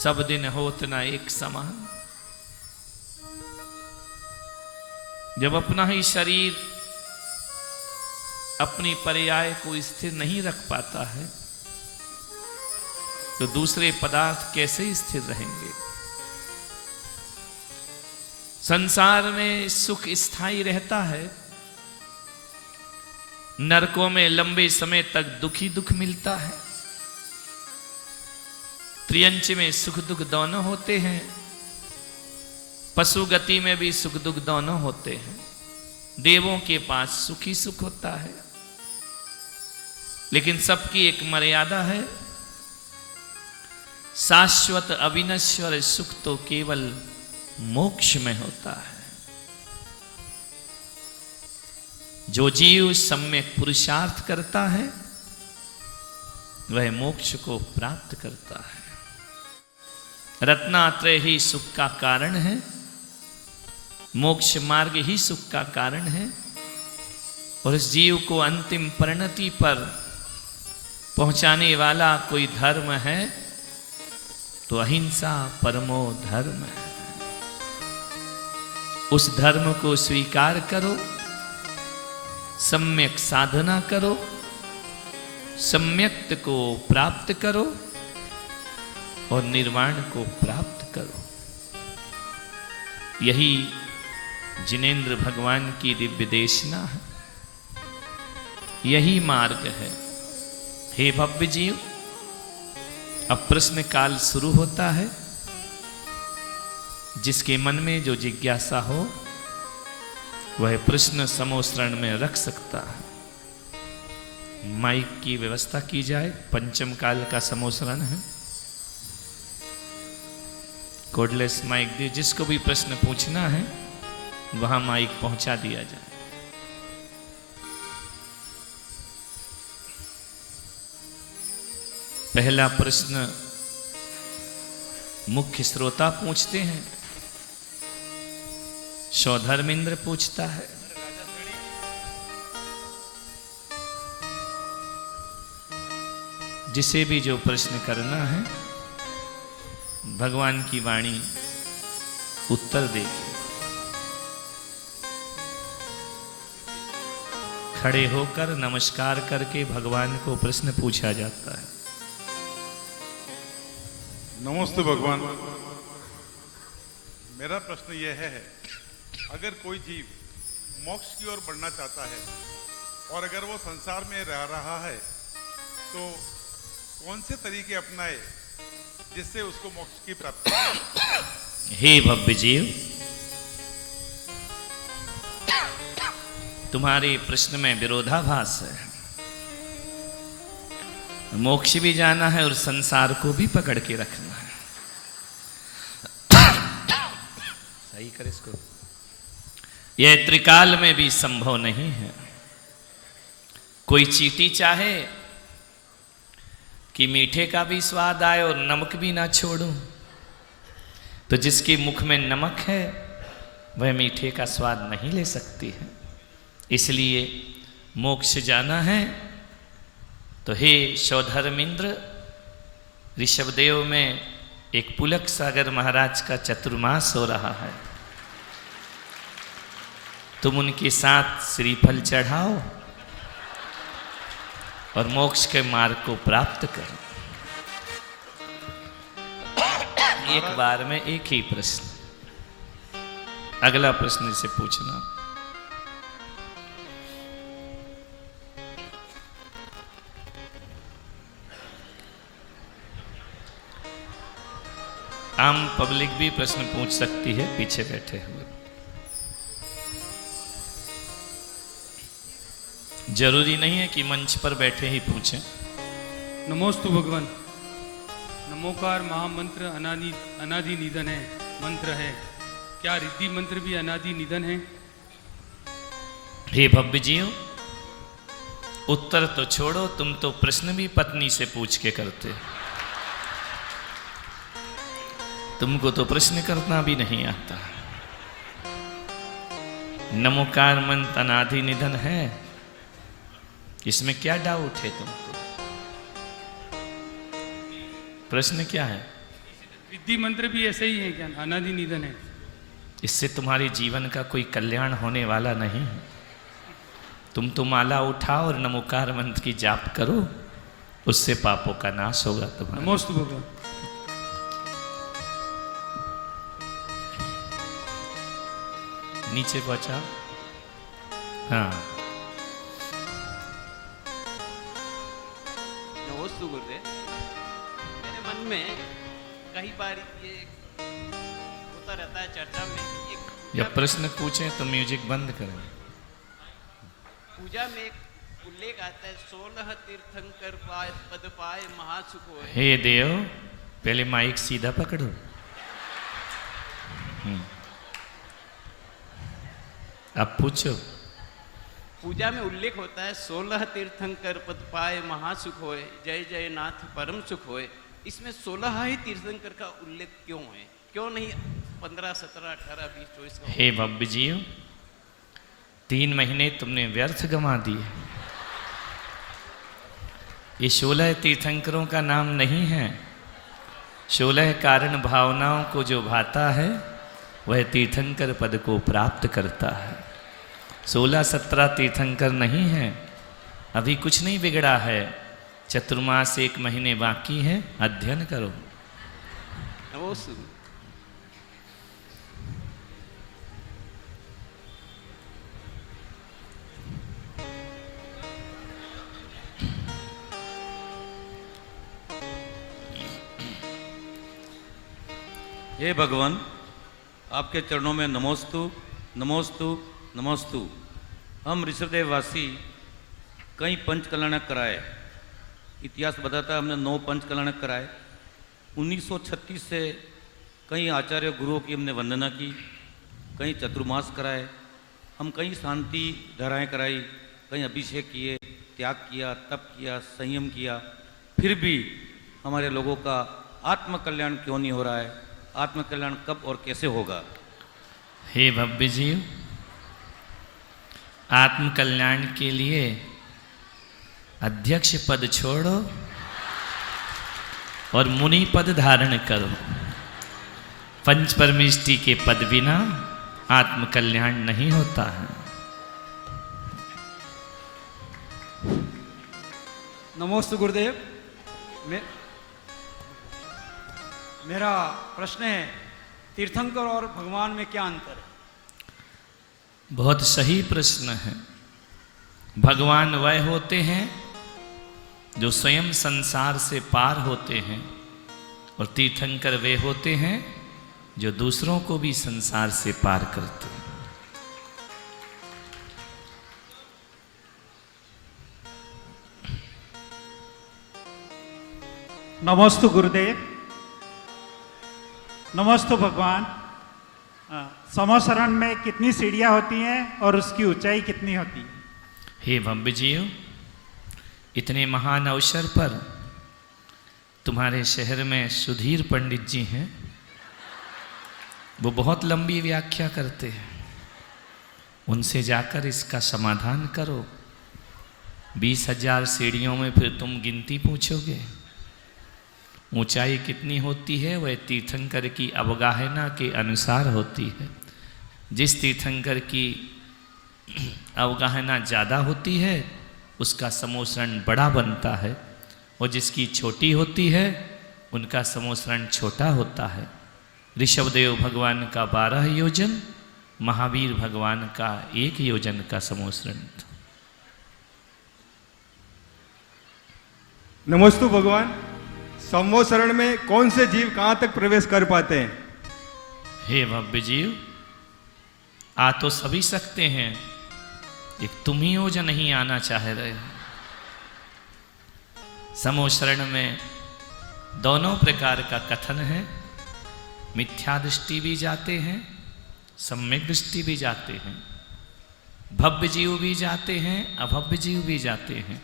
सब दिन होत ना एक समान। जब अपना ही शरीर अपनी पर्याय को स्थिर नहीं रख पाता है तो दूसरे पदार्थ कैसे स्थिर रहेंगे। संसार में सुख स्थायी रहता है। नरकों में लंबे समय तक दुखी दुख मिलता है। त्रियंच में सुख दुख दोनों होते हैं। पशु गति में भी सुख दुख दोनों होते हैं। देवों के पास सुखी सुख होता है, लेकिन सबकी एक मर्यादा है। शाश्वत अविनश्वर सुख तो केवल मोक्ष में होता है। जो जीव सम्यक पुरुषार्थ करता है वह मोक्ष को प्राप्त करता है। रत्नात्रय ही सुख का कारण है। मोक्ष मार्ग ही सुख का कारण है। और इस जीव को अंतिम परिणति पर पहुंचाने वाला कोई धर्म है तो अहिंसा परमो धर्म है। उस धर्म को स्वीकार करो, सम्यक साधना करो, सम्यक्त को प्राप्त करो और निर्वाण को प्राप्त करो। यही जिनेंद्र भगवान की दिव्य देशना है। यही मार्ग है। हे भव्य जीव, अब प्रश्न काल शुरू होता है। जिसके मन में जो जिज्ञासा हो वह प्रश्न समोसरण में रख सकता है। माइक की व्यवस्था की जाए, पंचम काल का समोसरण है। कोडलेस माइक दे, जिसको भी प्रश्न पूछना है वहां माइक पहुंचा दिया जाए। पहला प्रश्न मुख्य श्रोता पूछते हैं। सौधर्मेंद्र पूछता है। जिसे भी जो प्रश्न करना है भगवान की वाणी उत्तर देगी। खड़े होकर नमस्कार करके भगवान को प्रश्न पूछा जाता है। नमस्ते भगवान, मेरा प्रश्न यह है, अगर कोई जीव मोक्ष की ओर बढ़ना चाहता है और अगर वो संसार में रह रहा है तो कौन से तरीके अपनाए जिससे उसको मोक्ष की प्राप्ति हो? हे भव्य जीव, तुम्हारे प्रश्न में विरोधाभास है। मोक्ष भी जाना है और संसार को भी पकड़ के रखना है। सही कर इसको। यह त्रिकाल में भी संभव नहीं है। कोई चींटी चाहे कि मीठे का भी स्वाद आए और नमक भी ना छोड़ूं, तो जिसके मुख में नमक है वह मीठे का स्वाद नहीं ले सकती है। इसलिए मोक्ष जाना है तो हे सौधर्मेंद्र, ऋषभदेव में एक पुलक सागर महाराज का चतुर्मास हो रहा है। तुम उनके साथ श्रीफल चढ़ाओ और मोक्ष के मार्ग को प्राप्त करो। एक बार में एक ही प्रश्न। अगला प्रश्न से पूछना। आम पब्लिक भी प्रश्न पूछ सकती है पीछे बैठे हुए। जरूरी नहीं है कि मंच पर बैठे ही पूछें। नमोस्तु भगवान। नमोकार महामंत्र अनादि निधन है, मंत्र है। क्या रिद्धि मंत्र भी अनादि निधन है? हे भव्य जीव, उत्तर तो छोड़ो, तुम तो प्रश्न भी पत्नी से पूछ के करते। तुमको तो प्रश्न करना भी नहीं आता। नमोकार मंत्र अनादि निधन है, इसमें क्या डाउट है तुमको? प्रश्न क्या है? रिद्धि मंत्र भी ऐसे ही है क्या? अनादि निधन है। इससे तुम्हारे जीवन का कोई कल्याण होने वाला नहीं है। तुम तो माला उठाओ और नमोकार मंत्र की जाप करो, उससे पापों का नाश होगा तुम्हारा। नमोस्तु भगवान। नीचे पहुंचा। हाँ, नमोस्तु गुरुदेव। मेरे मन में कई बार ये होता रहता है चर्चा में कि जब प्रश्न पूछें तो म्यूजिक बंद करें। पूजा में एक उल्लेख आता है 16 तीर्थंकर पाए पद पाए महासुख होए। हे देव, पहले माइक सीधा पकड़ो। अब पूछो। पूजा में उल्लेख होता है 16 तीर्थंकर पद पाए महासुख होए, जय जय नाथ परम सुख होए। इसमें 16 ही तीर्थंकर का उल्लेख क्यों है? क्यों नहीं 15, 17, 18, 20, 24 का? हे भव्य जीव, 3 महीने तुमने व्यर्थ गंवा दिए। ये 16 तीर्थंकरों का नाम नहीं है। 16 कारण भावनाओं को जो भाता है वह तीर्थंकर पद को प्राप्त करता है। 16-17 तीर्थंकर नहीं है। अभी कुछ नहीं बिगड़ा है। चतुर्मास 1 महीने बाकी है, अध्ययन करो। नमोस्तु। हे भगवान, आपके चरणों में नमोस्तु नमोस्तु नमोस्तु। हम ऋषभदेव वासी कई पंचकल्याणक कराए। इतिहास बताता है हमने 9 पंचकल्याणक कराए। 1936 से कई आचार्य गुरुओं की हमने वंदना की, कई चतुर्मास कराए, हम कई शांति धाराएँ कराई, कई अभिषेक किए, त्याग किया, तप किया, संयम किया। फिर भी हमारे लोगों का आत्मकल्याण क्यों नहीं हो रहा है? आत्मकल्याण कब और कैसे होगा? हे भव्य जीव, आत्मकल्याण के लिए अध्यक्ष पद छोड़ो और मुनि पद धारण करो। पंच परमेष्टि के पद बिना आत्मकल्याण नहीं होता है। नमोस्तु गुरुदेव। मेरा प्रश्न है, तीर्थंकर और भगवान में क्या अंतर है? बहुत सही प्रश्न है। भगवान वह होते हैं जो स्वयं संसार से पार होते हैं, और तीर्थंकर वे होते हैं जो दूसरों को भी संसार से पार करते हैं। नमोस्तु गुरुदेव। नमोस्तु भगवान। समोसरण में कितनी सीढ़ियाँ होती हैं और उसकी ऊंचाई कितनी होती है? हे भव्य जीव, इतने महान अवसर पर तुम्हारे शहर में सुधीर पंडित जी हैं, वो बहुत लंबी व्याख्या करते हैं। उनसे जाकर इसका समाधान करो। 20,000 सीढ़ियों में फिर तुम गिनती पूछोगे। ऊंचाई कितनी होती है वह तीर्थंकर की अवगाहना के अनुसार होती है। जिस तीर्थंकर की अवगाहना ज़्यादा होती है उसका समोसरण बड़ा बनता है, और जिसकी छोटी होती है उनका समोसरण छोटा होता है। ऋषभदेव भगवान का 12 योजन, महावीर भगवान का 1 योजन का समोसरण था। नमोस्तु भगवान। संवत्सरण में कौन से जीव कहाँ तक प्रवेश कर पाते हैं? हे भव्य जीव, आ तो सभी सकते हैं, एक तुम ही हो जो नहीं आना चाह रहे हो। समोसरण में दोनों प्रकार का कथन है। मिथ्या दृष्टि भी जाते हैं, सम्यक दृष्टि भी जाते हैं। भव्य जीव भी जाते हैं, अभव्य जीव भी जाते हैं।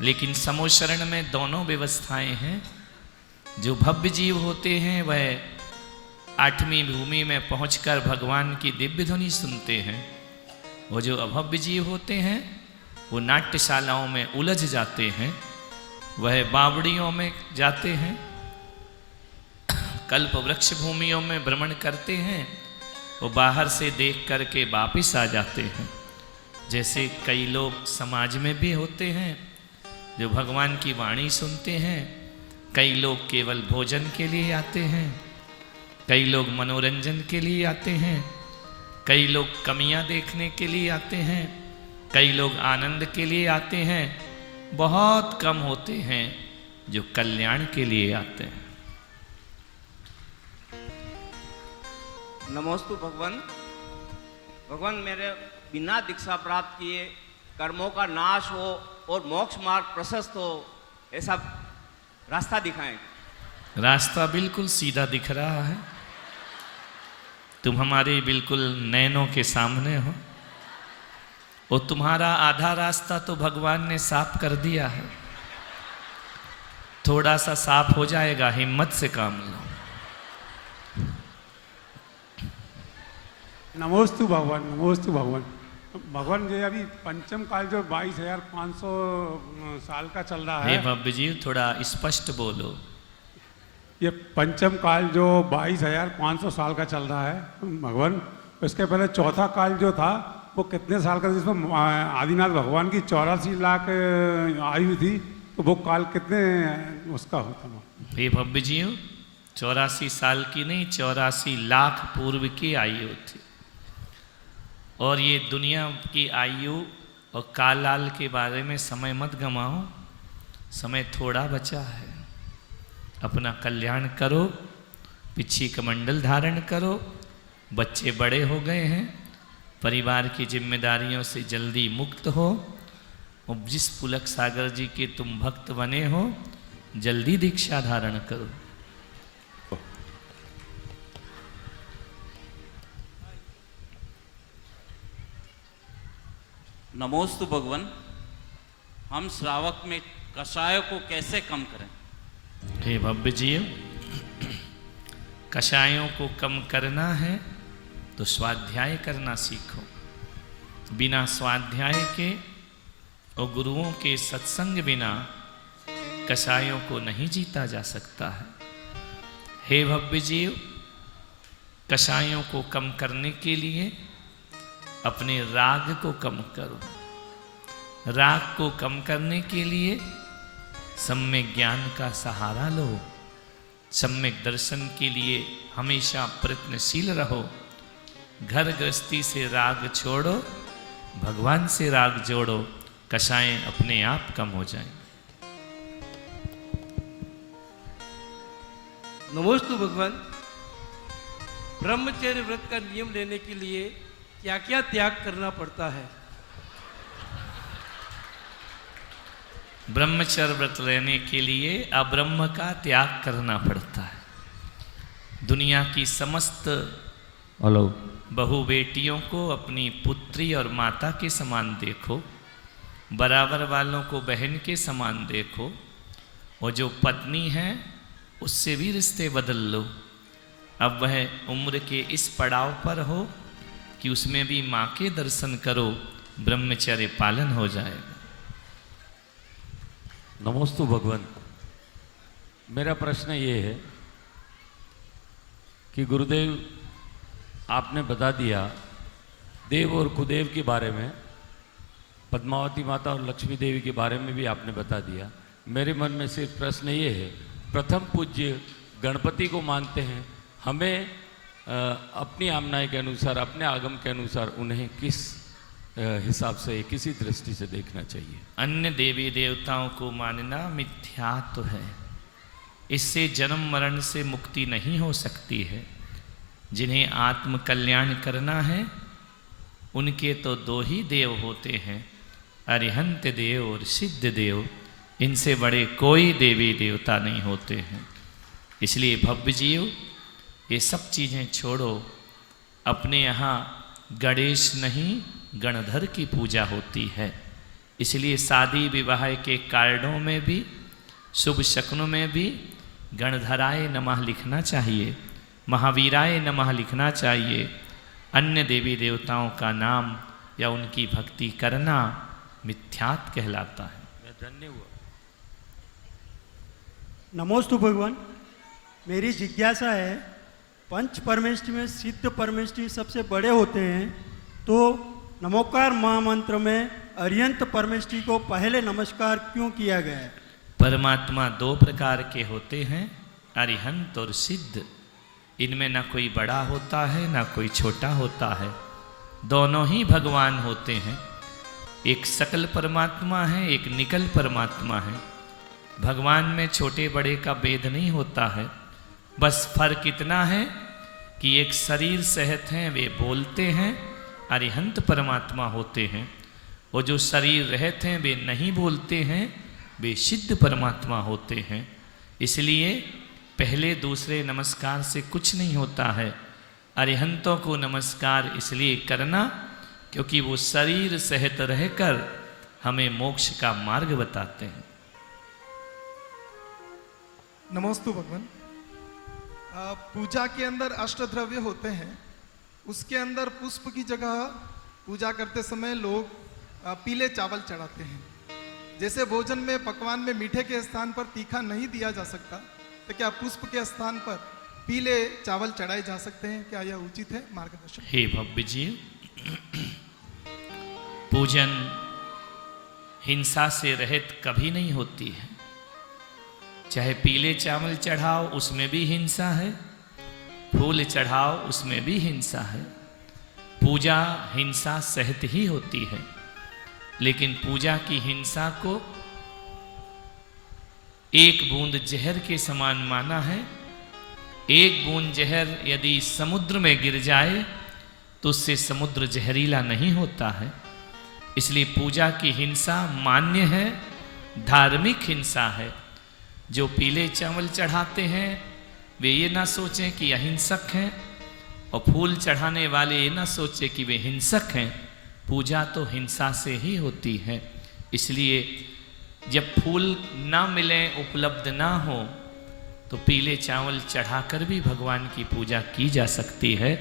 लेकिन समोसरण में दोनों व्यवस्थाएं हैं। जो भव्य जीव होते हैं वह 8वीं भूमि में पहुंचकर भगवान की दिव्य ध्वनि सुनते हैं। वो जो अभव्य जीव होते हैं वो नाट्यशालाओं में उलझ जाते हैं, वह बावड़ियों में जाते हैं, कल्प वृक्ष भूमियों में भ्रमण करते हैं, वो बाहर से देख करके वापिस आ जाते हैं। जैसे कई लोग समाज में भी होते हैं जो भगवान की वाणी सुनते हैं, कई लोग केवल भोजन के लिए आते हैं, कई लोग मनोरंजन के लिए आते हैं, कई लोग कमियां देखने के लिए आते हैं, कई लोग आनंद के लिए आते हैं। बहुत कम होते हैं जो कल्याण के लिए आते हैं। नमोस्तु भगवान। भगवान, मेरे बिना दीक्षा प्राप्त किए कर्मों का नाश हो और मोक्ष मार्ग प्रशस्त हो, ऐसा रास्ता दिखाएं। रास्ता बिल्कुल सीधा दिख रहा है। तुम हमारे बिल्कुल नैनों के सामने हो, और तुम्हारा आधा रास्ता तो भगवान ने साफ कर दिया है। थोड़ा सा साफ हो जाएगा, हिम्मत से काम लो। नमोस्तु भगवान। नमोस्तु भगवान। भगवान जी, अभी पंचम काल जो 22,500 साल का चल रहा है। हे भव्य जीव, थोड़ा स्पष्ट बोलो। ये पंचम काल जो 22,500 साल का चल रहा है भगवान, इसके पहले चौथा काल जो था वो कितने साल का, जिसमें आदिनाथ भगवान की 84 लाख आयु थी, तो वो काल कितने उसका होता? हे भव्य जीव, 84 साल की नहीं, 84 लाख पूर्व की आयु थी। और ये दुनिया की आयु और कालाल के बारे में समय मत गमाओ, समय थोड़ा बचा है। अपना कल्याण करो, पिछी कमंडल धारण करो, बच्चे बड़े हो गए हैं, परिवार की जिम्मेदारियों से जल्दी मुक्त हो, और जिस पुलक सागर जी के तुम भक्त बने हो जल्दी दीक्षा धारण करो। नमोस्तु भगवान, हम श्रावक में कषाय को कैसे कम करें? हे भव्य जीव, कषायों को कम करना है तो स्वाध्याय करना सीखो। बिना स्वाध्याय के और गुरुओं के सत्संग बिना कषायों को नहीं जीता जा सकता है। हे भव्य जीव, कषायों को कम करने के लिए अपने राग को कम करो। राग को कम करने के लिए सम्यक ज्ञान का सहारा लो। सम्यक दर्शन के लिए हमेशा प्रयत्नशील रहो। घर गृहस्थी से राग छोड़ो, भगवान से राग जोड़ो, कषायें अपने आप कम हो जाएं। नमोस्तु भगवान, ब्रह्मचर्य व्रत का नियम लेने के लिए क्या क्या त्याग करना पड़ता है? ब्रह्मचर्य व्रत लेने के लिए अब्रह्म का त्याग करना पड़ता है। दुनिया की समस्त बहू बेटियों को अपनी पुत्री और माता के समान देखो, बराबर वालों को बहन के समान देखो, और जो पत्नी है उससे भी रिश्ते बदल लो। अब वह उम्र के इस पड़ाव पर हो कि उसमें भी माँ के दर्शन करो, ब्रह्मचर्य पालन हो जाएगा। नमोस्तु भगवान, मेरा प्रश्न ये है कि गुरुदेव आपने बता दिया देव और कुदेव के बारे में, पद्मावती माता और लक्ष्मी देवी के बारे में भी आपने बता दिया। मेरे मन में सिर्फ प्रश्न ये है, प्रथम पूज्य गणपति को मानते हैं, हमें अपनी आमनाई के अनुसार, अपने आगम के अनुसार उन्हें किस हिसाब से, किसी दृष्टि से देखना चाहिए? अन्य देवी देवताओं को मानना मिथ्यात्व है। इससे जन्म मरण से मुक्ति नहीं हो सकती है। जिन्हें आत्म कल्याण करना है उनके तो दो ही देव होते हैं, अरिहंत देव और सिद्ध देव। इनसे बड़े कोई देवी देवता नहीं होते हैं। इसलिए भव्य जीव, ये सब चीज़ें छोड़ो। अपने यहाँ गणेश नहीं, गणधर की पूजा होती है। इसलिए शादी विवाह के कार्डों में भी, शुभ शकुनों में भी गणधराय नमः लिखना चाहिए, महावीराय नमः लिखना चाहिए। अन्य देवी देवताओं का नाम या उनकी भक्ति करना मिथ्यात्व कहलाता है। मैं धन्य हुआ। नमोस्तु भगवान, मेरी जिज्ञासा है, पंच परमेष्टि में सिद्ध परमेष्टि सबसे बड़े होते हैं, तो नमोकार महामंत्र में अरिहंत परमेष्टि को पहले नमस्कार क्यों किया गया है? परमात्मा दो प्रकार के होते हैं, अरिहंत और सिद्ध। इनमें ना कोई बड़ा होता है ना कोई छोटा होता है, दोनों ही भगवान होते हैं। एक सकल परमात्मा है, एक निकल परमात्मा है। भगवान में छोटे बड़े का भेद नहीं होता है। बस फर्क इतना है कि एक शरीर सहित हैं, वे बोलते हैं, अरिहंत परमात्मा होते हैं। और जो शरीर रहित हैं, वे नहीं बोलते हैं, वे सिद्ध परमात्मा होते हैं। इसलिए पहले दूसरे नमस्कार से कुछ नहीं होता है। अरिहंतों को नमस्कार इसलिए करना क्योंकि वो शरीर सहित रहकर हमें मोक्ष का मार्ग बताते हैं। नमोस्तु भगवान, पूजा के अंदर अष्टद्रव्य होते हैं, उसके अंदर पुष्प की जगह पूजा करते समय लोग पीले चावल चढ़ाते हैं। जैसे भोजन में, पकवान में मीठे के स्थान पर तीखा नहीं दिया जा सकता, तो क्या पुष्प के स्थान पर पीले चावल चढ़ाए जा सकते हैं? क्या यह उचित है? मार्गदर्शन। हे भव्य जी, पूजन हिंसा से रहित कभी नहीं होती है। चाहे पीले चावल चढ़ाओ, उसमें भी हिंसा है, फूल चढ़ाओ, उसमें भी हिंसा है। पूजा हिंसा सहित ही होती है, लेकिन पूजा की हिंसा को एक बूंद जहर के समान माना है एक बूंद जहर यदि समुद्र में गिर जाए तो उससे समुद्र जहरीला नहीं होता है। इसलिए पूजा की हिंसा मान्य है, धार्मिक हिंसा है। जो पीले चावल चढ़ाते हैं वे ये ना सोचें कि अहिंसक हैं, और फूल चढ़ाने वाले ये ना सोचें कि वे हिंसक हैं। पूजा तो हिंसा से ही होती है। इसलिए जब फूल ना मिलें, उपलब्ध ना हो, तो पीले चावल चढ़ाकर भी भगवान की पूजा की जा सकती है।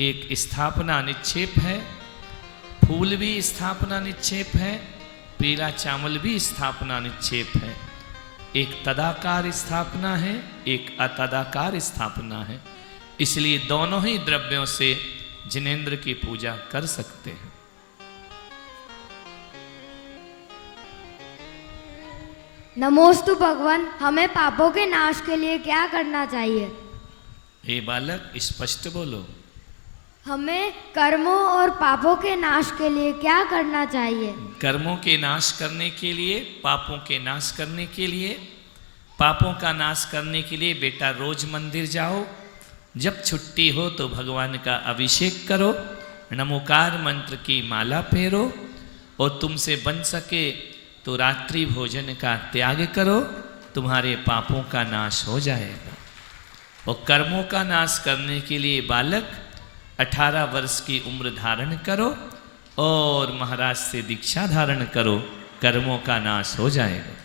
एक स्थापना निक्षेप है, फूल भी स्थापना निक्षेप है, पीला चावल भी स्थापना निक्षेप है। एक तदाकार स्थापना है, एक अतदाकार स्थापना है। इसलिए दोनों ही द्रव्यों से जिनेंद्र की पूजा कर सकते हैं। नमोस्तु भगवान, हमें पापों के नाश के लिए क्या करना चाहिए? हे बालक, स्पष्ट बोलो। हमें कर्मों और पापों के नाश के लिए क्या करना चाहिए? कर्मों के नाश करने के लिए, पापों के नाश करने के लिए, पापों का नाश करने के लिए बेटा रोज मंदिर जाओ। जब छुट्टी हो तो भगवान का अभिषेक करो, नमोकार मंत्र की माला फेरो, और तुमसे बन सके तो रात्रि भोजन का त्याग करो, तुम्हारे पापों का नाश हो जाएगा। और कर्मों का नाश करने के लिए बालक 18 वर्ष की उम्र धारण करो और महाराज से दीक्षा धारण करो, कर्मों का नाश हो जाएगा।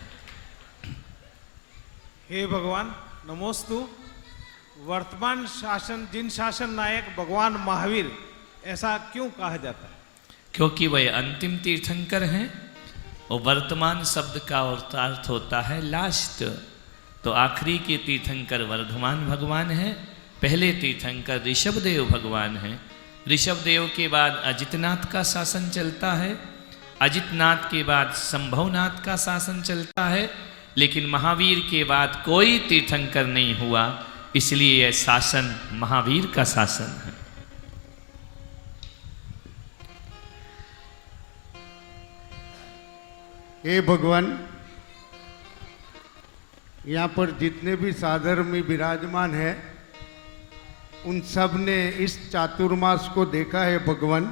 हे भगवान नमोस्तु। वर्तमान शासन, जिन शासन नायक भगवान महावीर, ऐसा क्यों कहा जाता है? क्योंकि वह अंतिम तीर्थंकर हैं, और वर्तमान शब्द का अर्थ होता है लास्ट। तो आखिरी के तीर्थंकर वर्धमान भगवान हैं, पहले तीर्थंकर ऋषभदेव भगवान हैं। ऋषभदेव के बाद अजितनाथ का शासन चलता है, अजितनाथ के बाद संभवनाथ का शासन चलता है, लेकिन महावीर के बाद कोई तीर्थंकर नहीं हुआ, इसलिए यह शासन महावीर का शासन है। हे भगवान, यहाँ पर जितने भी साधर में विराजमान है, उन सब ने इस चातुर्मास को देखा है भगवान,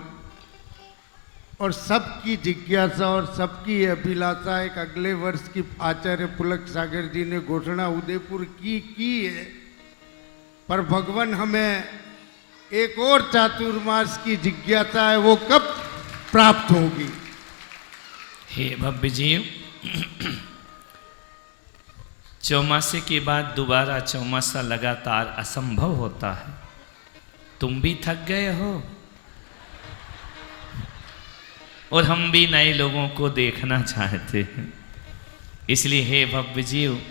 और सबकी जिज्ञासा और सबकी अभिलाषा एक अगले वर्ष की आचार्य पुलक सागर जी ने घोषणा उदयपुर की है। पर भगवान हमें एक और चातुर्मास की जिज्ञासा है, वो कब प्राप्त होगी? हे भव्य जीव, चौमासे के बाद दोबारा चौमासा लगातार असंभव होता है। तुम भी थक गए हो और हम भी नए लोगों को देखना चाहते हैं। इसलिए हे भव्य जीव,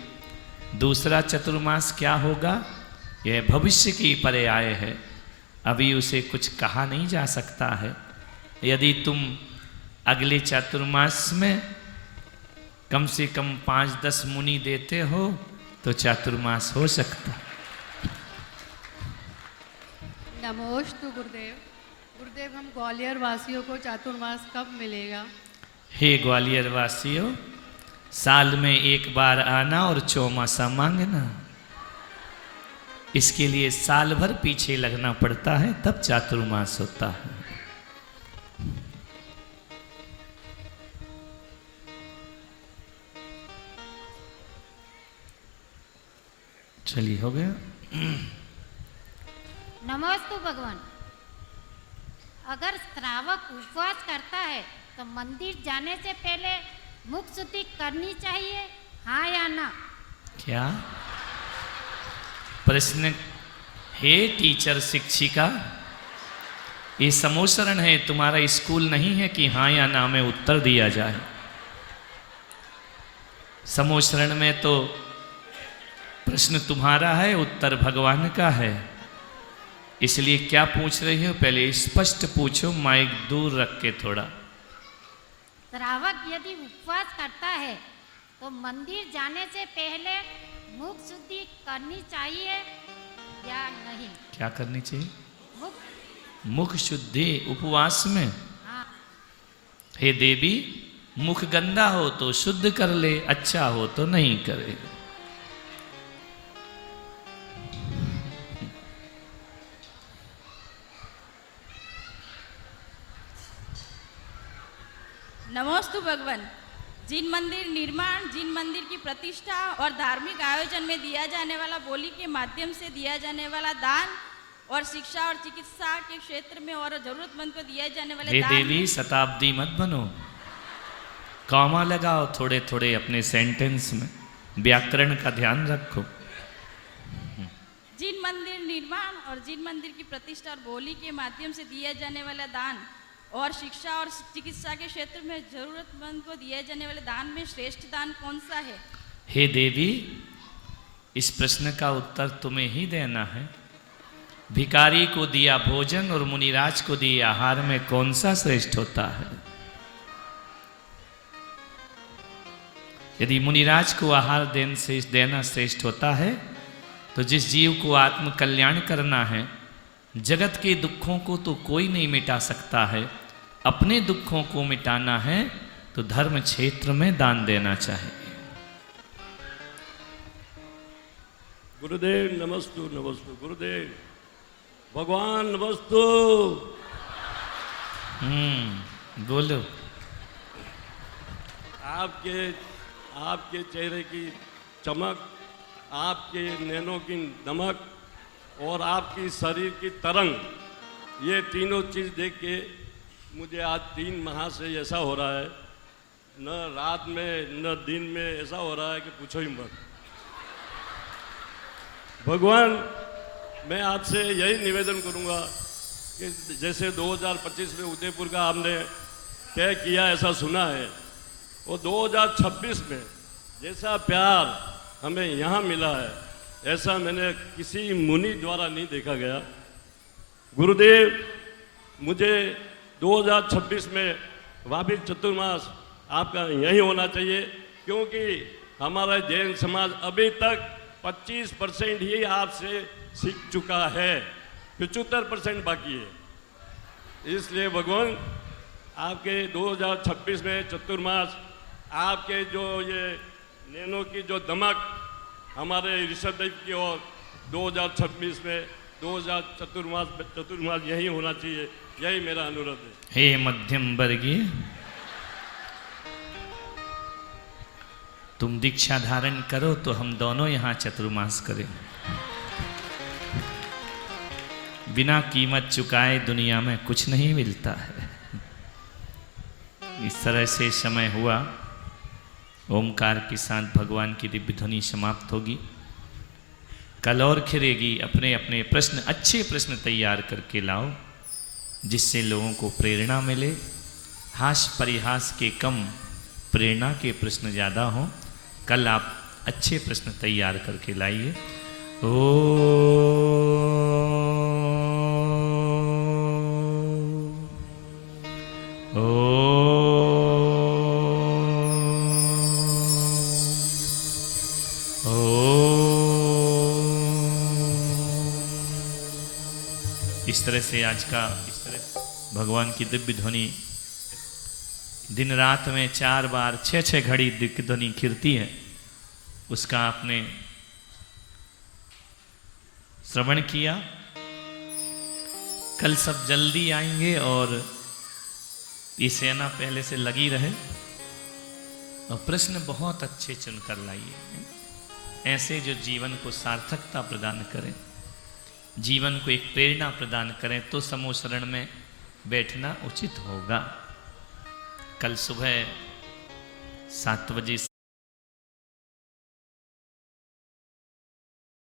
दूसरा चतुर्मास क्या होगा यह भविष्य की पर्याय है, अभी उसे कुछ कहा नहीं जा सकता है। यदि तुम अगले चातुर्मास में कम से कम 5-10 मुनि देते हो तो चातुर्मास हो सकता। नमोस्तु गुरुदेव। गुरुदेव, हम ग्वालियर वासियों को चातुर्मास कब मिलेगा? हे ग्वालियर वासियों, साल में एक बार आना और चौमासा मांगना। इसके लिए साल भर पीछे लगना पड़ता है, तब चातुर्मास होता है। चलिए, हो गया। नमोस्तु भगवान। अगर श्रावक उपवास करता है तो मंदिर जाने से पहले मुख शुद्धि करनी चाहिए, हाँ या ना? क्या प्रश्न है टीचर, शिक्षिका? ये समोसरण है, तुम्हारा स्कूल नहीं है कि हाँ या ना में उत्तर दिया जाए। समोसरण में तो प्रश्न तुम्हारा है, उत्तर भगवान का है। इसलिए क्या पूछ रही हो पहले स्पष्ट पूछो, माइक दूर रख के थोड़ा। श्रावक यदि उपवास करता है तो मंदिर जाने से पहले मुख शुद्धि करनी चाहिए या नहीं? क्या करनी चाहिए? मुख शुद्धि उपवास में? हाँ। हे देवी, मुख गंदा हो तो शुद्ध कर ले, अच्छा हो तो नहीं करे। नमोस्तु भगवान। जिन मंदिर निर्माण, जिन मंदिर की प्रतिष्ठा और धार्मिक आयोजन में दिया जाने वाला बोली के माध्यम से दिया जाने वाला दान और शिक्षा और चिकित्सा के क्षेत्र में और जरूरतमंद को दिया जाने वाले हे दान देवी शताब्दी मत बनो, कॉमा लगाओ थोड़े थोड़े अपने सेंटेंस में, व्याकरण का ध्यान रखो। जिन मंदिर निर्माण और जिन मंदिर की प्रतिष्ठा और बोली के माध्यम से दिया जाने वाला दान और शिक्षा और चिकित्सा के क्षेत्र में जरूरतमंद को दिए जाने वाले दान में श्रेष्ठ दान कौन सा है? हे देवी, इस प्रश्न का उत्तर तुम्हें ही देना है। भिखारी को दिया भोजन और मुनिराज को दिए आहार में कौन सा श्रेष्ठ होता है? यदि मुनिराज को आहार देना श्रेष्ठ होता है, तो जिस जीव को आत्म कल्याण करना है, जगत के दुखों को तो कोई नहीं मिटा सकता है, अपने दुखों को मिटाना है तो धर्म क्षेत्र में दान देना चाहिए। गुरुदेव नमस्तु नमस्तु। गुरुदेव भगवान नमस्तु। बोलो। आपके चेहरे की चमक, आपके नैनों की दमक और आपकी शरीर की तरंग, ये तीनों चीज़ देख के मुझे आज 3 माह से ऐसा हो रहा है, न रात में न दिन में ऐसा हो रहा है कि पूछो ही मत। भगवान, मैं आपसे यही निवेदन करूंगा कि जैसे 2025 में उदयपुर का आपने तय किया, ऐसा सुना है, और 2026 में जैसा प्यार हमें यहाँ मिला है, ऐसा मैंने किसी मुनि द्वारा नहीं देखा गया। गुरुदेव, मुझे 2026 में वापिस चतुर्मास आपका यही होना चाहिए, क्योंकि हमारा जैन समाज अभी तक 25% ही आपसे सीख चुका है, 75% बाकी है। इसलिए भगवान, आपके 2026 में चतुर्मास, आपके जो ये नैनों की जो दमक हमारे ऋषभदेव की ओर 2026 में 2024 यही होना चाहिए, यही मेरा अनुरोध है। हे मध्यम वर्गीय, तुम दीक्षा धारण करो तो हम दोनों यहाँ चतुर्मास करें। बिना कीमत चुकाए दुनिया में कुछ नहीं मिलता है। इस तरह से समय हुआ, ओमकार के साथ भगवान की दिव्य ध्वनि समाप्त होगी। कल और खिलेगी। अपने अपने प्रश्न, अच्छे प्रश्न तैयार करके लाओ, जिससे लोगों को प्रेरणा मिले। हास्य परिहास के कम, प्रेरणा के प्रश्न ज़्यादा हों। कल आप अच्छे प्रश्न तैयार करके लाइए। इस तरह से आज का भगवान की दिव्य ध्वनि दिन रात में 4 बार 6-6 घड़ी दिव्य ध्वनि खिरती है, उसका आपने श्रवण किया। कल सब जल्दी आएंगे और ये सेना पहले से लगी रहे और प्रश्न बहुत अच्छे चुनकर लाइए, ऐसे जो जीवन को सार्थकता प्रदान करें, जीवन को एक प्रेरणा प्रदान करें, तो समूह शरण में बैठना उचित होगा। कल सुबह 7 बजे